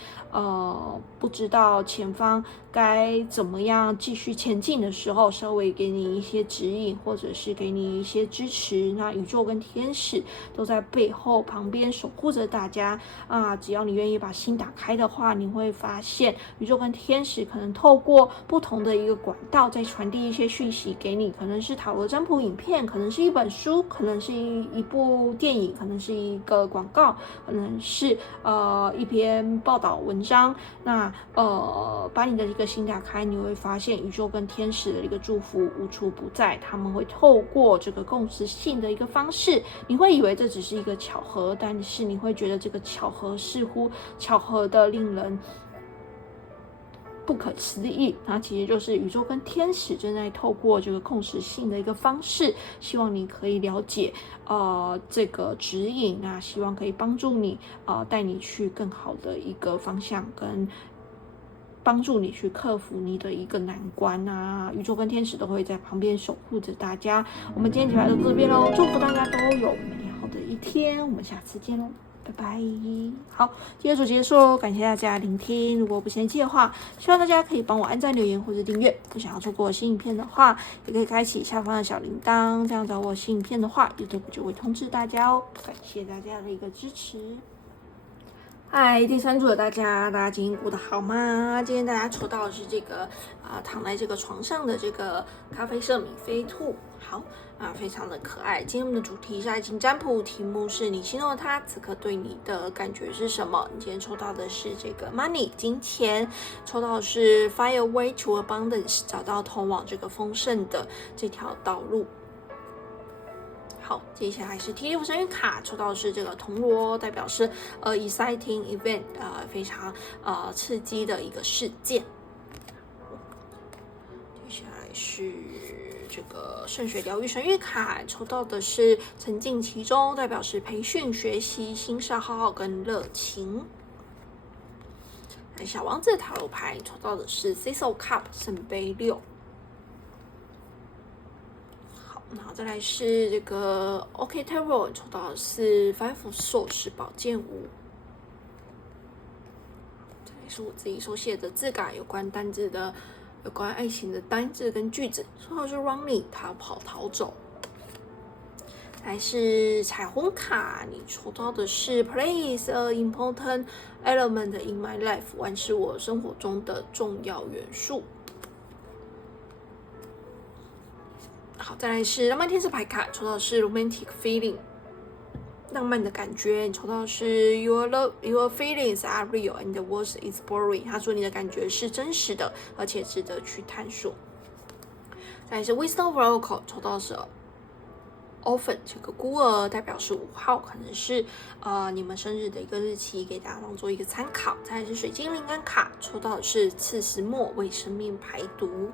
不知道前方该怎么样继续前进的时候，稍微给你一些指引，或者是给你一些支持。那宇宙跟天使都在背后旁边守护着大家啊！只要你愿意把心打开的话，你会发现宇宙跟天使可能透过不同的一个管道在传递一些讯息给你，可能是塔罗占卜影片，可能是一本书，可能是一部电影，可能是一个广告，可能是一篇报道文章。那把你的一个心打开，你会发现宇宙跟天使的一个祝福无处不在，他们会透过这个共识性的一个方式，你会以为这只是一个巧合，但是你会觉得这个巧合似乎巧合的令人不可思议，那其实就是宇宙跟天使正在透过这个共识性的一个方式，希望你可以了解这个指引啊，希望可以帮助你带你去更好的一个方向，跟帮助你去克服你的一个难关啊！宇宙跟天使都会在旁边守护着大家。我们今天就来到这边喽，祝福大家都有美好的一天，我们下次见喽，拜拜。好，今天就结束喽，感谢大家聆听。如果不嫌弃的话，希望大家可以帮我按赞、留言或者订阅。不想要错过新影片的话，也可以开启下方的小铃铛，这样找我新影片的话 ，YouTube 就会通知大家哦。感谢大家的一个支持。嗨，第3组的大家今天过得好吗？今天大家抽到的是这个躺在这个床上的这个咖啡色米菲兔，好非常的可爱。今天我们的主题是爱情占卜，题目是你心中的他此刻对你的感觉是什么？你今天抽到的是这个 money 金钱，抽到的是 find a way to abundance 找到通往这个丰盛的这条道路。好，接下来是 T6神谕卡，抽到的是这个铜锣，代表是exciting event，非常刺激的一个事件。接下来是这个圣水疗愈神谕卡，抽到的是沉浸其中，代表是培训、学习、欣赏、好好跟热情。小王子塔罗牌抽到的是 Six of Cups 圣杯6。好，然后再来是这个 OK Tarot 抽到的是 Five of Swords 是宝剑5。这也是我自己手写的字稿，有关单字的、有关爱情的单字跟句子。抽到的是 Running 逃跑逃走。来是彩虹卡，你抽到的是 Play is an important element in my life， 玩是我生活中的重要元素。好，再来是浪漫天使牌卡，抽到的是 Romantic feeling， 浪漫的感觉。你抽到的是 Your feelings are real and the world is boring， 他说你的感觉是真实的，而且值得去探索。再来是 Wisdom Oracle， 抽到的是Orphan 这个孤儿，代表是5号，可能是你们生日的一个日期，给大家当做一个参考。再来是水晶灵感卡，抽到的是刺石墨，为生命排毒。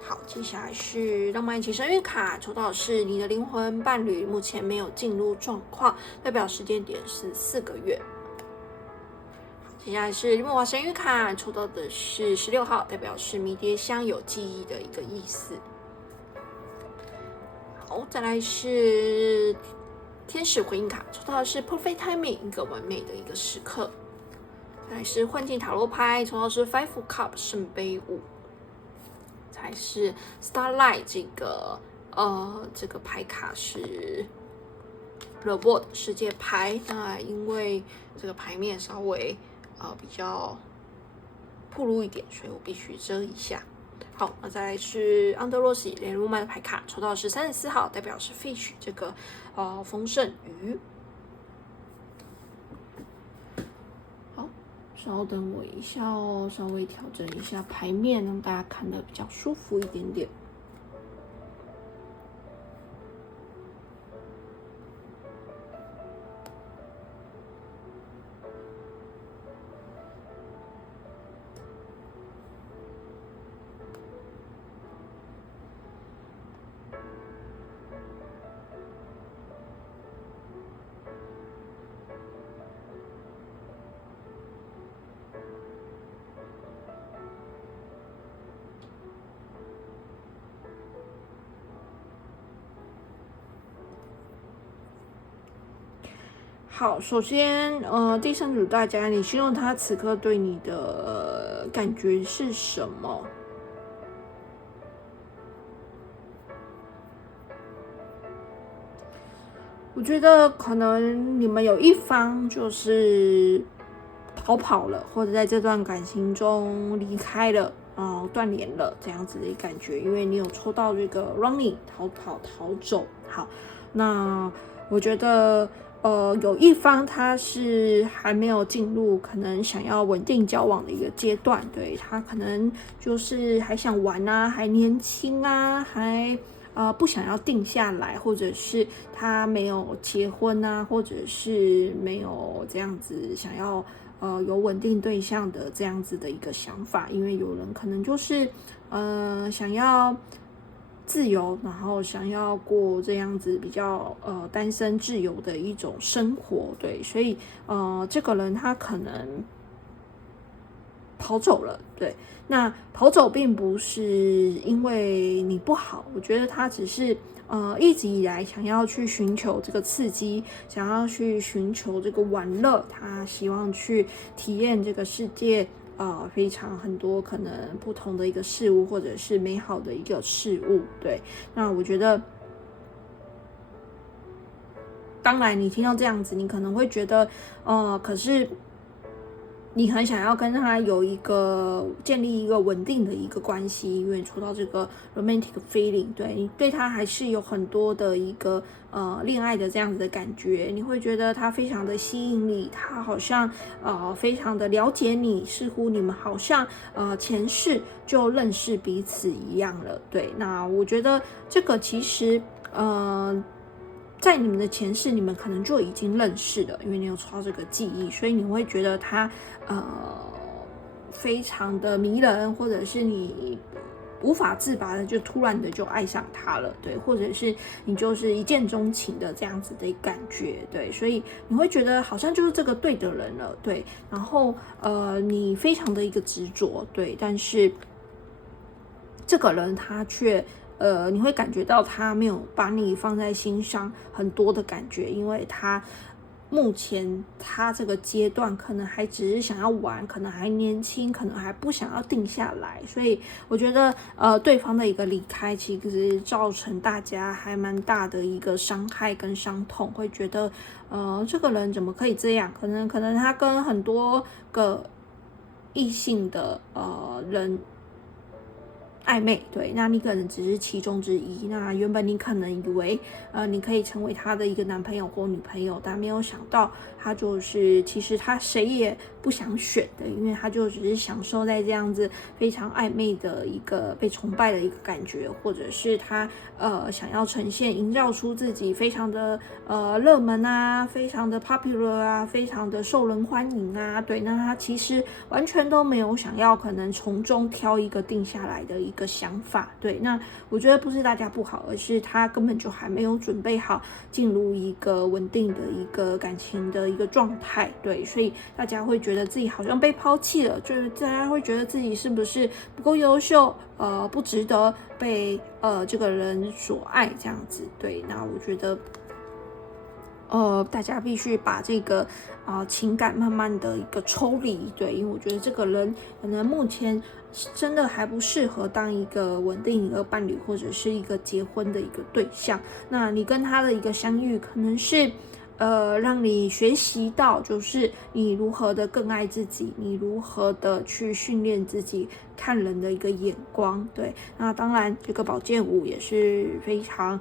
好，接下来是浪漫爱情神谕卡，抽到的是你的灵魂伴侣目前没有进入状况，代表时间点是4个月。接下来是莫瓦神谕卡，抽到的是16号，代表是迷迭香有记忆的一个意思。好，再来是天使回应卡，抽到的是 Perfect Timing， 一个完美的一个时刻。再来是幻境塔罗牌，抽到的是 Five of Cups 圣杯5。再来是 Starlight 这个牌卡是 The World 世界牌，那因为这个牌面稍微比较暴露一点，所以我必须遮一下。好，那再来是安德洛西连路曼的牌卡，抽到的是34号，代表是 Fish 这个丰盛鱼。好，稍等我一下哦，稍微调整一下牌面，让大家看得比较舒服一点点。好，首先，第三组大家，你形容他此刻对你的感觉是什么？我觉得可能你们有一方就是逃跑了，或者在这段感情中离开了，断联了这样子的感觉，因为你有抽到这个 running 逃跑逃走。好，那我觉得有一方他是还没有进入可能想要稳定交往的一个阶段，对，他可能就是还想玩啊，还年轻啊，还不想要定下来，或者是他没有结婚啊，或者是没有这样子想要有稳定对象的这样子的一个想法，因为有人可能就是想要自由，然后想要过这样子比较单身自由的一种生活，对，所以这个人他可能跑走了，对，那跑走并不是因为你不好，我觉得他只是一直以来想要去寻求这个刺激，想要去寻求这个玩乐，他希望去体验这个世界非常很多可能不同的一个事物，或者是美好的一个事物，对，那我觉得当然你听到这样子，你可能会觉得可是你很想要跟他有一个建立一个稳定的一个关系，因为抽到这个 romantic feeling， 对，你对他还是有很多的一个恋爱的这样子的感觉，你会觉得他非常的吸引你，他好像非常的了解你，似乎你们好像前世就认识彼此一样了，对，那我觉得这个其实在你们的前世，你们可能就已经认识了，因为你有抽到这个记忆，所以你会觉得他非常的迷人，或者是你无法自拔的就突然的就爱上他了，对，或者是你就是一见钟情的这样子的感觉，对，所以你会觉得好像就是这个对的人了，对，然后你非常的一个执着，对，但是这个人他却你会感觉到他没有把你放在心上很多的感觉，因为他目前他这个阶段可能还只是想要玩，可能还年轻，可能还不想要定下来，所以我觉得对方的一个离开其实造成大家还蛮大的一个伤害跟伤痛，会觉得这个人怎么可以这样，可能他跟很多个异性的人暧昧，对，那你可能只是其中之一。那原本你可能以为，你可以成为他的一个男朋友或女朋友，但没有想到，他就是其实他谁也不想选的，因为他就只是享受在这样子非常暧昧的一个被崇拜的一个感觉，或者是他想要呈现营造出自己非常的热门啊，非常的 popular 啊，非常的受人欢迎啊，对，那他其实完全都没有想要可能从中挑一个定下来的一个想法，对，那我觉得不是大家不好，而是他根本就还没有准备好进入一个稳定的一个感情的一个状态，对，所以大家会觉得自己好像被抛弃了，就是大家会觉得自己是不是不够优秀，不值得被这个人所爱这样子，对，那我觉得大家必须把这个情感慢慢的一个抽离，对，因为我觉得这个人可能目前真的还不适合当一个稳定一个伴侣或者是一个结婚的一个对象。那你跟他的一个相遇，可能是让你学习到，就是你如何的更爱自己，你如何的去训练自己看人的一个眼光，对。那当然，这个宝剑五也是非常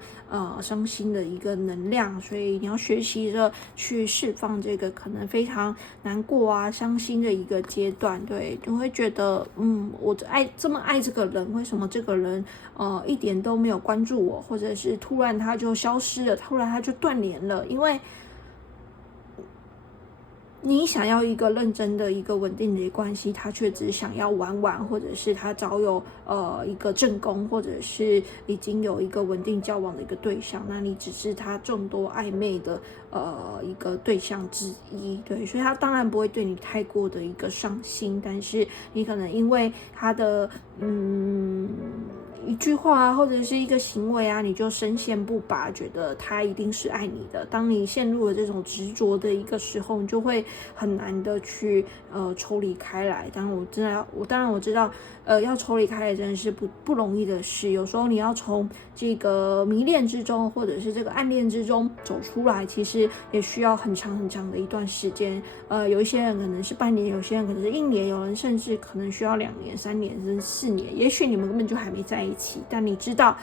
伤心的一个能量，所以你要学习着去释放这个可能非常难过啊、伤心的一个阶段，对。你会觉得，我这么爱这个人，为什么这个人一点都没有关注我，或者是突然他就消失了，突然他就断联了，因为你想要一个认真的一个稳定的关系，他却只想要玩玩，或者是他早有一个正宫，或者是已经有一个稳定交往的一个对象，那你只是他众多暧昧的一个对象之一，对，所以他当然不会对你太过的一个上心，但是你可能因为他的一句话啊，或者是一个行为啊，你就深陷不拔，觉得他一定是爱你的。当你陷入了这种执着的一个时候，你就会很难的去抽离开来。当然我知道，要抽离开来真的是不容易的事。有时候你要从这个迷恋之中，或者是这个暗恋之中走出来，其实也需要很长很长的一段时间。有一些人可能是半年，有些人可能是1年，有人甚至可能需要2年、3年甚至4年。也许你们根本就还没在一起，但你知道，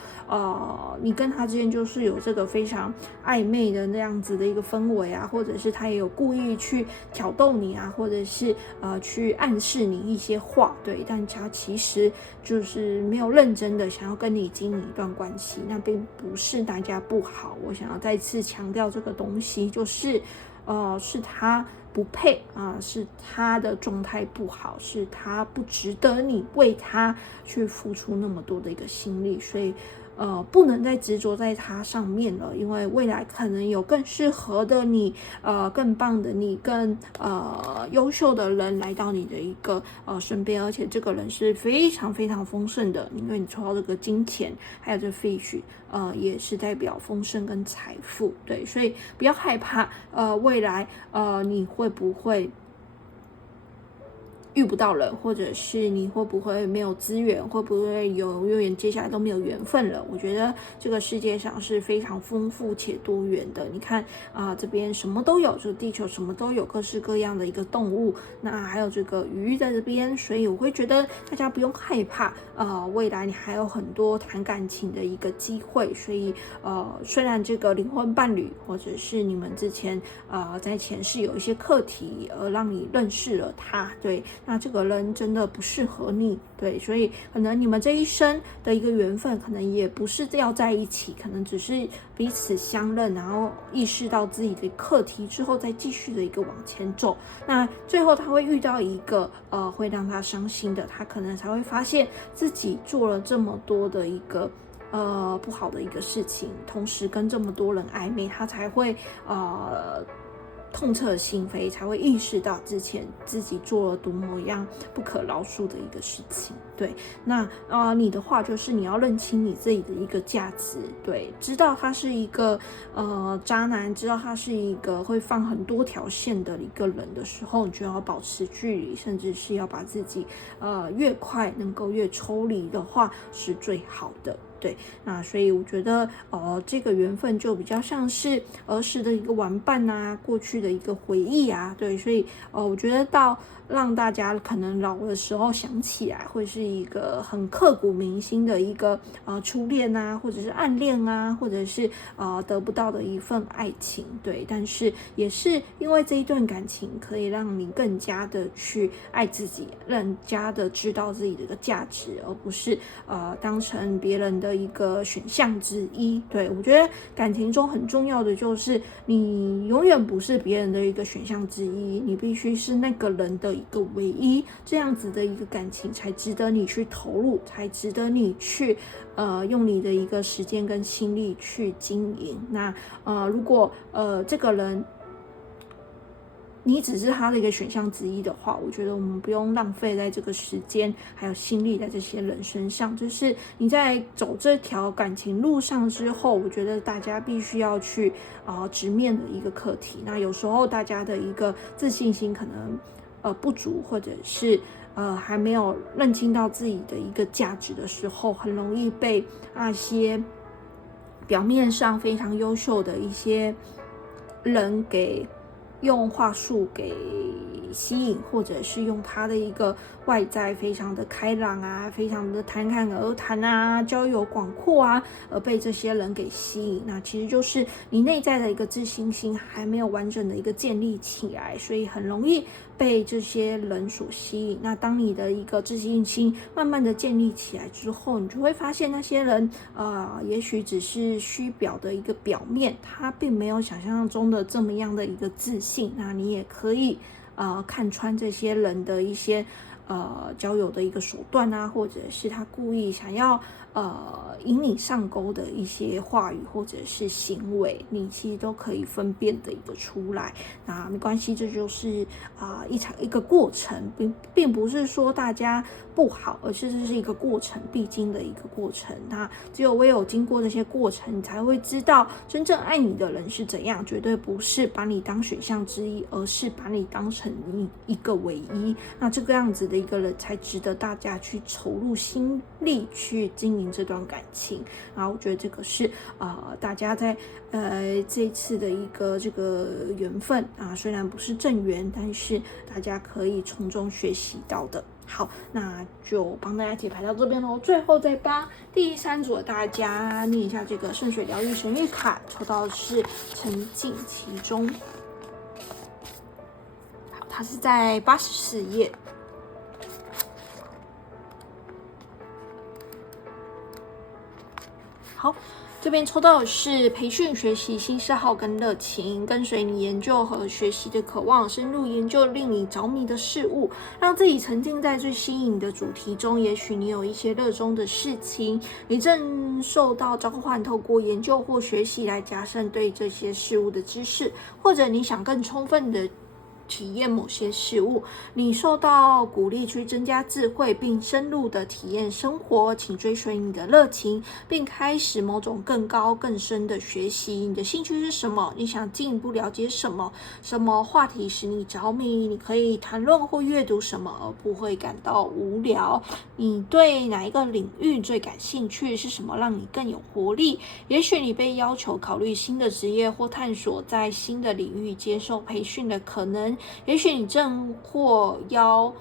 你跟他之间就是有这个非常暧昧的那样子的一个氛围啊，或者是他也有故意去挑逗你啊，或者是去暗示你一些话，对，但他其实就是没有认真的想要跟你经营一段关系，那并不是大家不好。我想要再次强调这个东西，就是是他不配啊，是他的状态不好，是他不值得你为他去付出那么多的一个心力，所以不能再执着在他上面了，因为未来可能有更适合的你，更棒的你，更优秀的人来到你的一个身边，而且这个人是非常非常丰盛的，因为你抽到这个金钱，还有这 fish，也是代表丰盛跟财富，对，所以不要害怕，未来你会不会遇不到人，或者是你会不会没有资源，会不会有永远接下来都没有缘分了？我觉得这个世界上是非常丰富且多元的。你看这边什么都有，这个地球什么都有，各式各样的一个动物，那还有这个鱼在这边，所以我会觉得大家不用害怕，未来你还有很多谈感情的一个机会。所以虽然这个灵魂伴侣，或者是你们之前在前世有一些课题，让你认识了他，对。那这个人真的不适合你，对，所以可能你们这一生的一个缘分可能也不是要在一起，可能只是彼此相认，然后意识到自己的课题之后再继续的一个往前走。那最后他会遇到一个会让他伤心的，他可能才会发现自己做了这么多的一个不好的一个事情，同时跟这么多人暧昧，他才会痛彻心扉，才会意识到之前自己做了多么样不可饶恕的一个事情。对，那你的话就是你要认清你自己的一个价值，对，知道他是一个渣男，知道他是一个会放很多条线的一个人的时候，你就要保持距离，甚至是要把自己越快能够越抽离的话是最好的。对，那所以我觉得这个缘分就比较像是儿时的一个玩伴啊，过去的一个回忆啊，对，所以我觉得到让大家可能老的时候想起来，会是一个很刻骨铭心的一个初恋啊，或者是暗恋啊，或者是得不到的一份爱情，对，但是也是因为这一段感情可以让你更加的去爱自己，更加的知道自己的一个价值，而不是当成别人的一个选项之一。对，我觉得感情中很重要的就是你永远不是别人的一个选项之一，你必须是那个人的一个唯一，这样子的一个感情才值得你去投入，才值得你去用你的一个时间跟心力去经营。那如果这个人你只是他的一个选项之一的话，我觉得我们不用浪费在这个时间还有心力在这些人身上。就是你在走这条感情路上之后，我觉得大家必须要去直面的一个课题。那有时候大家的一个自信心可能不足，或者是还没有认清到自己的一个价值的时候，很容易被那些表面上非常优秀的一些人给用话术给吸引，或者是用他的一个外在非常的开朗啊，非常的侃侃而谈啊，交友广阔啊，而被这些人给吸引。那其实就是你内在的一个自信心还没有完整的一个建立起来，所以很容易被这些人所吸引。那当你的一个自信心慢慢的建立起来之后，你就会发现那些人也许只是虚表的一个表面，他并没有想象中的这么样的一个自信。那你也可以看穿这些人的一些交友的一个手段啊，或者是他故意想要引你上钩的一些话语或者是行为，你其实都可以分辨的一个出来。那没关系，这就是一个过程，并不是说大家不好，而是这是一个过程，必经的一个过程。那只有唯有经过这些过程，你才会知道真正爱你的人是怎样，绝对不是把你当选项之一，而是把你当成你一个唯一。那这个样子的一个人才值得大家去投入心力去经营这段感情。然后我觉得这个是大家在这一次的一个这个缘分虽然不是正缘，但是大家可以从中学习到的。好，那就帮大家解牌到这边咯。最后再帮第3组的大家念一下这个圣水疗愈神谕卡，抽到的是沉浸其中。好，它是在84页。好，这边抽到的是培训学习新嗜好跟热情，跟随你研究和学习的渴望，深入研究令你着迷的事物，让自己沉浸在最吸引的主题中。也许你有一些热衷的事情，你正受到召唤，透过研究或学习来加深对这些事物的知识，或者你想更充分的体验某些事物，你受到鼓励去增加智慧并深入的体验生活，请追随你的热情，并开始某种更高更深的学习。你的兴趣是什么？你想进一步了解什么？什么话题使你着迷？你可以谈论或阅读什么而不会感到无聊？你对哪一个领域最感兴趣？是什么让你更有活力？也许你被要求考虑新的职业或探索在新的领域接受培训的可能。也许你正或要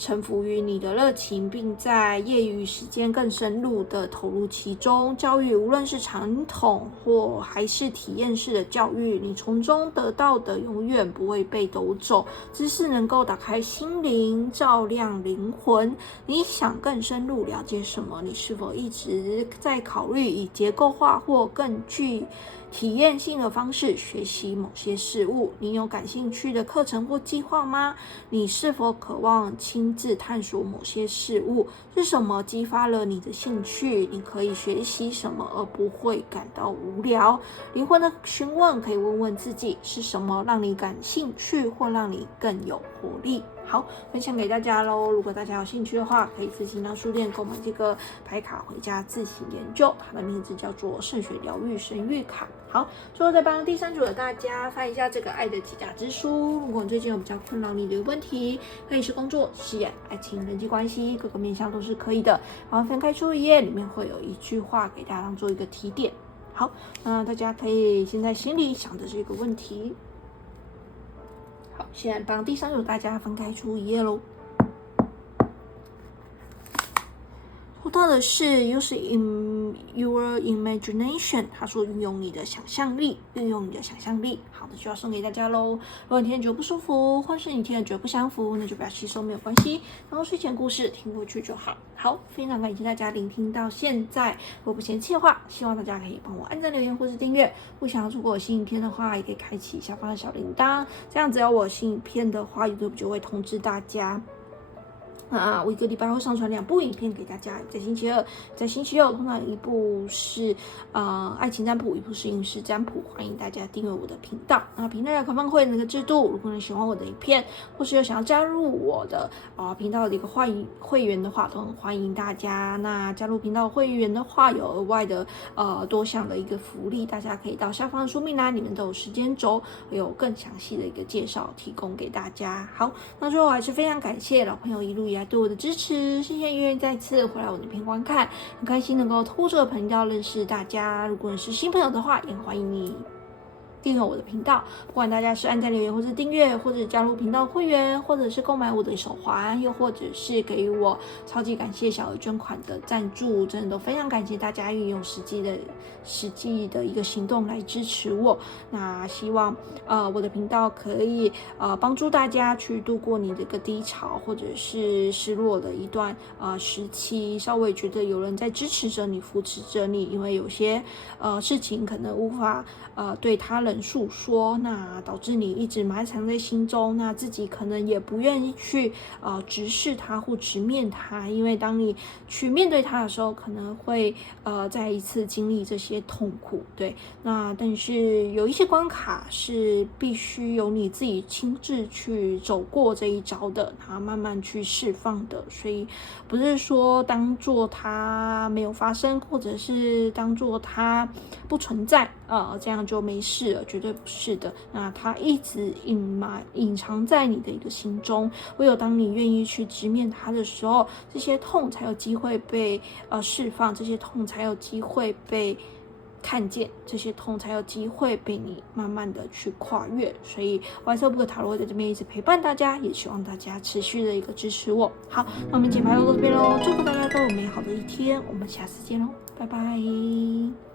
臣服于你的热情，并在业余时间更深入的投入其中。教育无论是传统或还是体验式的教育，你从中得到的永远不会被夺走。知识能够打开心灵，照亮灵魂。你想更深入了解什么？你是否一直在考虑以结构化或更具体验性的方式学习某些事物？你有感兴趣的课程或计划吗？你是否渴望亲自探索某些事物？是什么激发了你的兴趣？你可以学习什么而不会感到无聊？灵魂的询问可以问问自己，是什么让你感兴趣或让你更有活力？好，分享给大家咯。如果大家有兴趣的话，可以自行到书店购买这个牌卡回家自行研究。它的名字叫做圣血疗愈神谕卡。好，最后再帮第3组的大家翻一下这个爱的几大之书。如果你最近有比较困扰你的问题，可以是工作、事业、爱情、人际关系，各个面向都是可以的。然后翻开书一页，里面会有一句话给大家当做一个提点。好，那大家可以先在心里想着这个问题。好，现在帮第3组大家分开出一页咯。说到的是 use in your imagination， 他说运用你的想象力，运用你的想象力。好的，就要送给大家咯。如果你听得觉得不舒服，或是你听得觉得不相符，那就不要吸收，没有关系。然后睡前故事听过去就好。好，非常感谢大家聆听到现在。如果不嫌弃的话，希望大家可以帮我按赞、留言或是订阅。不想要错过我新影片的话，也可以开启下方的小铃铛，这样只要我新影片的话 ，YouTube 就会通知大家。我一个礼拜会上传2部影片给大家，在星期二，在星期六，通常一部是爱情占卜，一部是运势占卜，欢迎大家订阅我的频道。那频道有开放会员的一个制度，如果你喜欢我的影片，或是有想要加入我的频道的一个会员的话，都很欢迎大家。那加入频道会员的话，有额外的多项的一个福利，大家可以到下方的说明栏里面都有时间轴，有更详细的一个介绍提供给大家。好，那最后还是非常感谢老朋友一路以来对我的支持，谢谢愿意再次回来我的影片观看，很开心能够透过这个频道认识大家。如果你是新朋友的话，也欢迎你订阅我的频道，不管大家是按赞留言，或是订阅，或者加入频道会员，或者是购买我的手环，又或者是给予我超级感谢小额捐款的赞助，真的都非常感谢大家运用实际的一个行动来支持我。那希望我的频道可以帮助大家去度过你的一个低潮或者是失落的一段时期，稍微觉得有人在支持着你，扶持着你，因为有些事情可能无法对他人诉说，那导致你一直埋藏在心中，那自己可能也不愿意去直视它或直面它，因为当你去面对它的时候，可能会再一次经历这些痛苦。对，那但是有一些关卡是必须由你自己亲自去走过这一招的，然后慢慢去释放的，所以不是说当做它没有发生，或者是当做它不存在这样就没事了，绝对不是的。那它一直隐藏在你的一个心中，唯有当你愿意去直面它的时候，这些痛才有机会被释放，这些痛才有机会被看见，这些痛才有机会被你慢慢的去跨越。所以白色不可塔罗在这边一直陪伴大家，也希望大家持续的一个支持我。好，那我们节目就到这边咯，祝福大家都有美好的一天，我们下次见咯，拜拜。